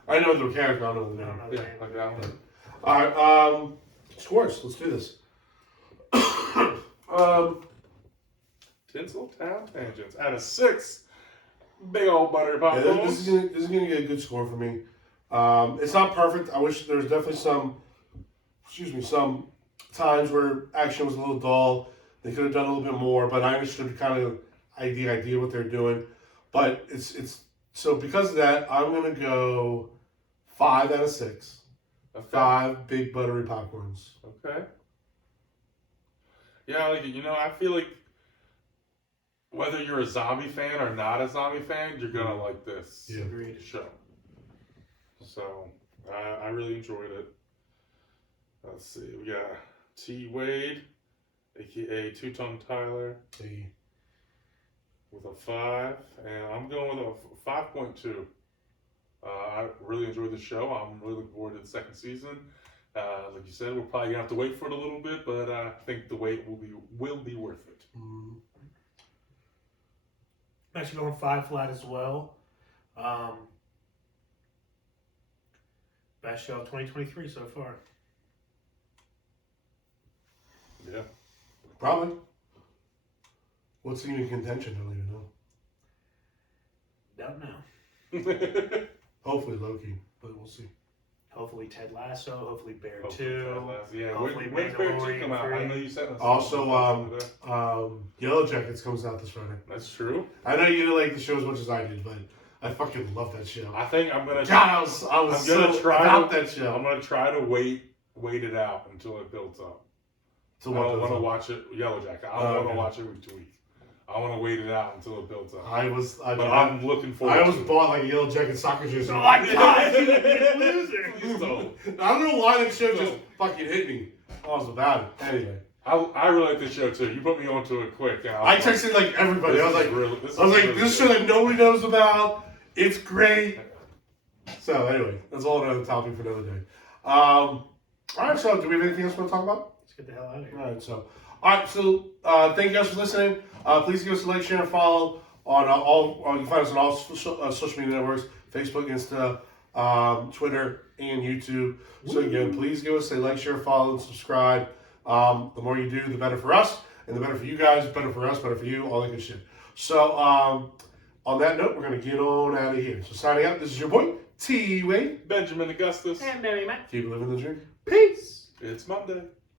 I know the mechanic, I don't know the I name. don't know the Yeah, name. like that one. Alright, scores. Let's do this. Tinseltown Tangents out of 6. Big old buttery Yeah, popcorn. this is gonna get a good score for me. It's not perfect. I wish there was definitely some times where action was a little dull. They could have done a little bit more, but I understood kind of the idea what they're doing. But it's so because of that, I'm gonna go 5 out of 6. Okay. 5 big buttery popcorns. Okay. Yeah, like I feel like whether you're a zombie fan or not a zombie fan, you're gonna like this Yeah. Agreed. show. So I really enjoyed it. Let's see, we got T Wade, aka Two Tongue Tyler, Hey. with a 5, and I'm going with a 5.2. I really enjoyed the show. I'm really looking forward to the second season. Like you said, we're probably gonna have to wait for it a little bit, but I think the wait will be worth it. Mm. I'm actually going 5 flat as well. Best show of 2023 so far. Yeah. Probably. What's even in contention? I don't even know. Don't know. Hopefully Loki, but we'll see. Hopefully Ted Lasso. Hopefully Bear Hopefully 2. Ted Lasso. Yeah, Hopefully when's Bear 2 Mandalorian come out? I 3. know you said that. Also, Yellow Jackets comes out this Friday. That's true. I know you didn't like the show as much as I did, but I fucking love that show. I think I'm gonna. God, I was I'm so gonna try about to- that show. I'm gonna try to wait it out until it builds up. So I what don't goes want to on? watch it Yellow Jacket. I Oh, don't want okay. to watch it week to week. I want to wait it out until it builds up. But I'm looking forward. I almost to it. bought like a Yellow Jacket soccer jersey. Oh my God, you loser! Please don't. I don't know why that show just fucking hit me. I was about it. Anyway, I really like this show too. You put me onto it quick. And I texted like everybody. I was like, this show show. that nobody knows about. It's great. So anyway, that's all another topic for another day. All right, so do we have anything else we want to talk about? Let's get the hell out of here. All right, so thank you guys for listening. Please give us a like, share, and follow on you can find us on all social media networks: Facebook, Insta, Twitter, and YouTube. So again, please give us a like, share, follow, and subscribe. The more you do, the better for us, and the better for you guys, better for us, better for you, all that good shit. So on that note, we're gonna get on out of here. So signing out. This is your boy T Wade. Benjamin Augustus. And Mary Matt. Keep living the dream. Peace. It's Monday.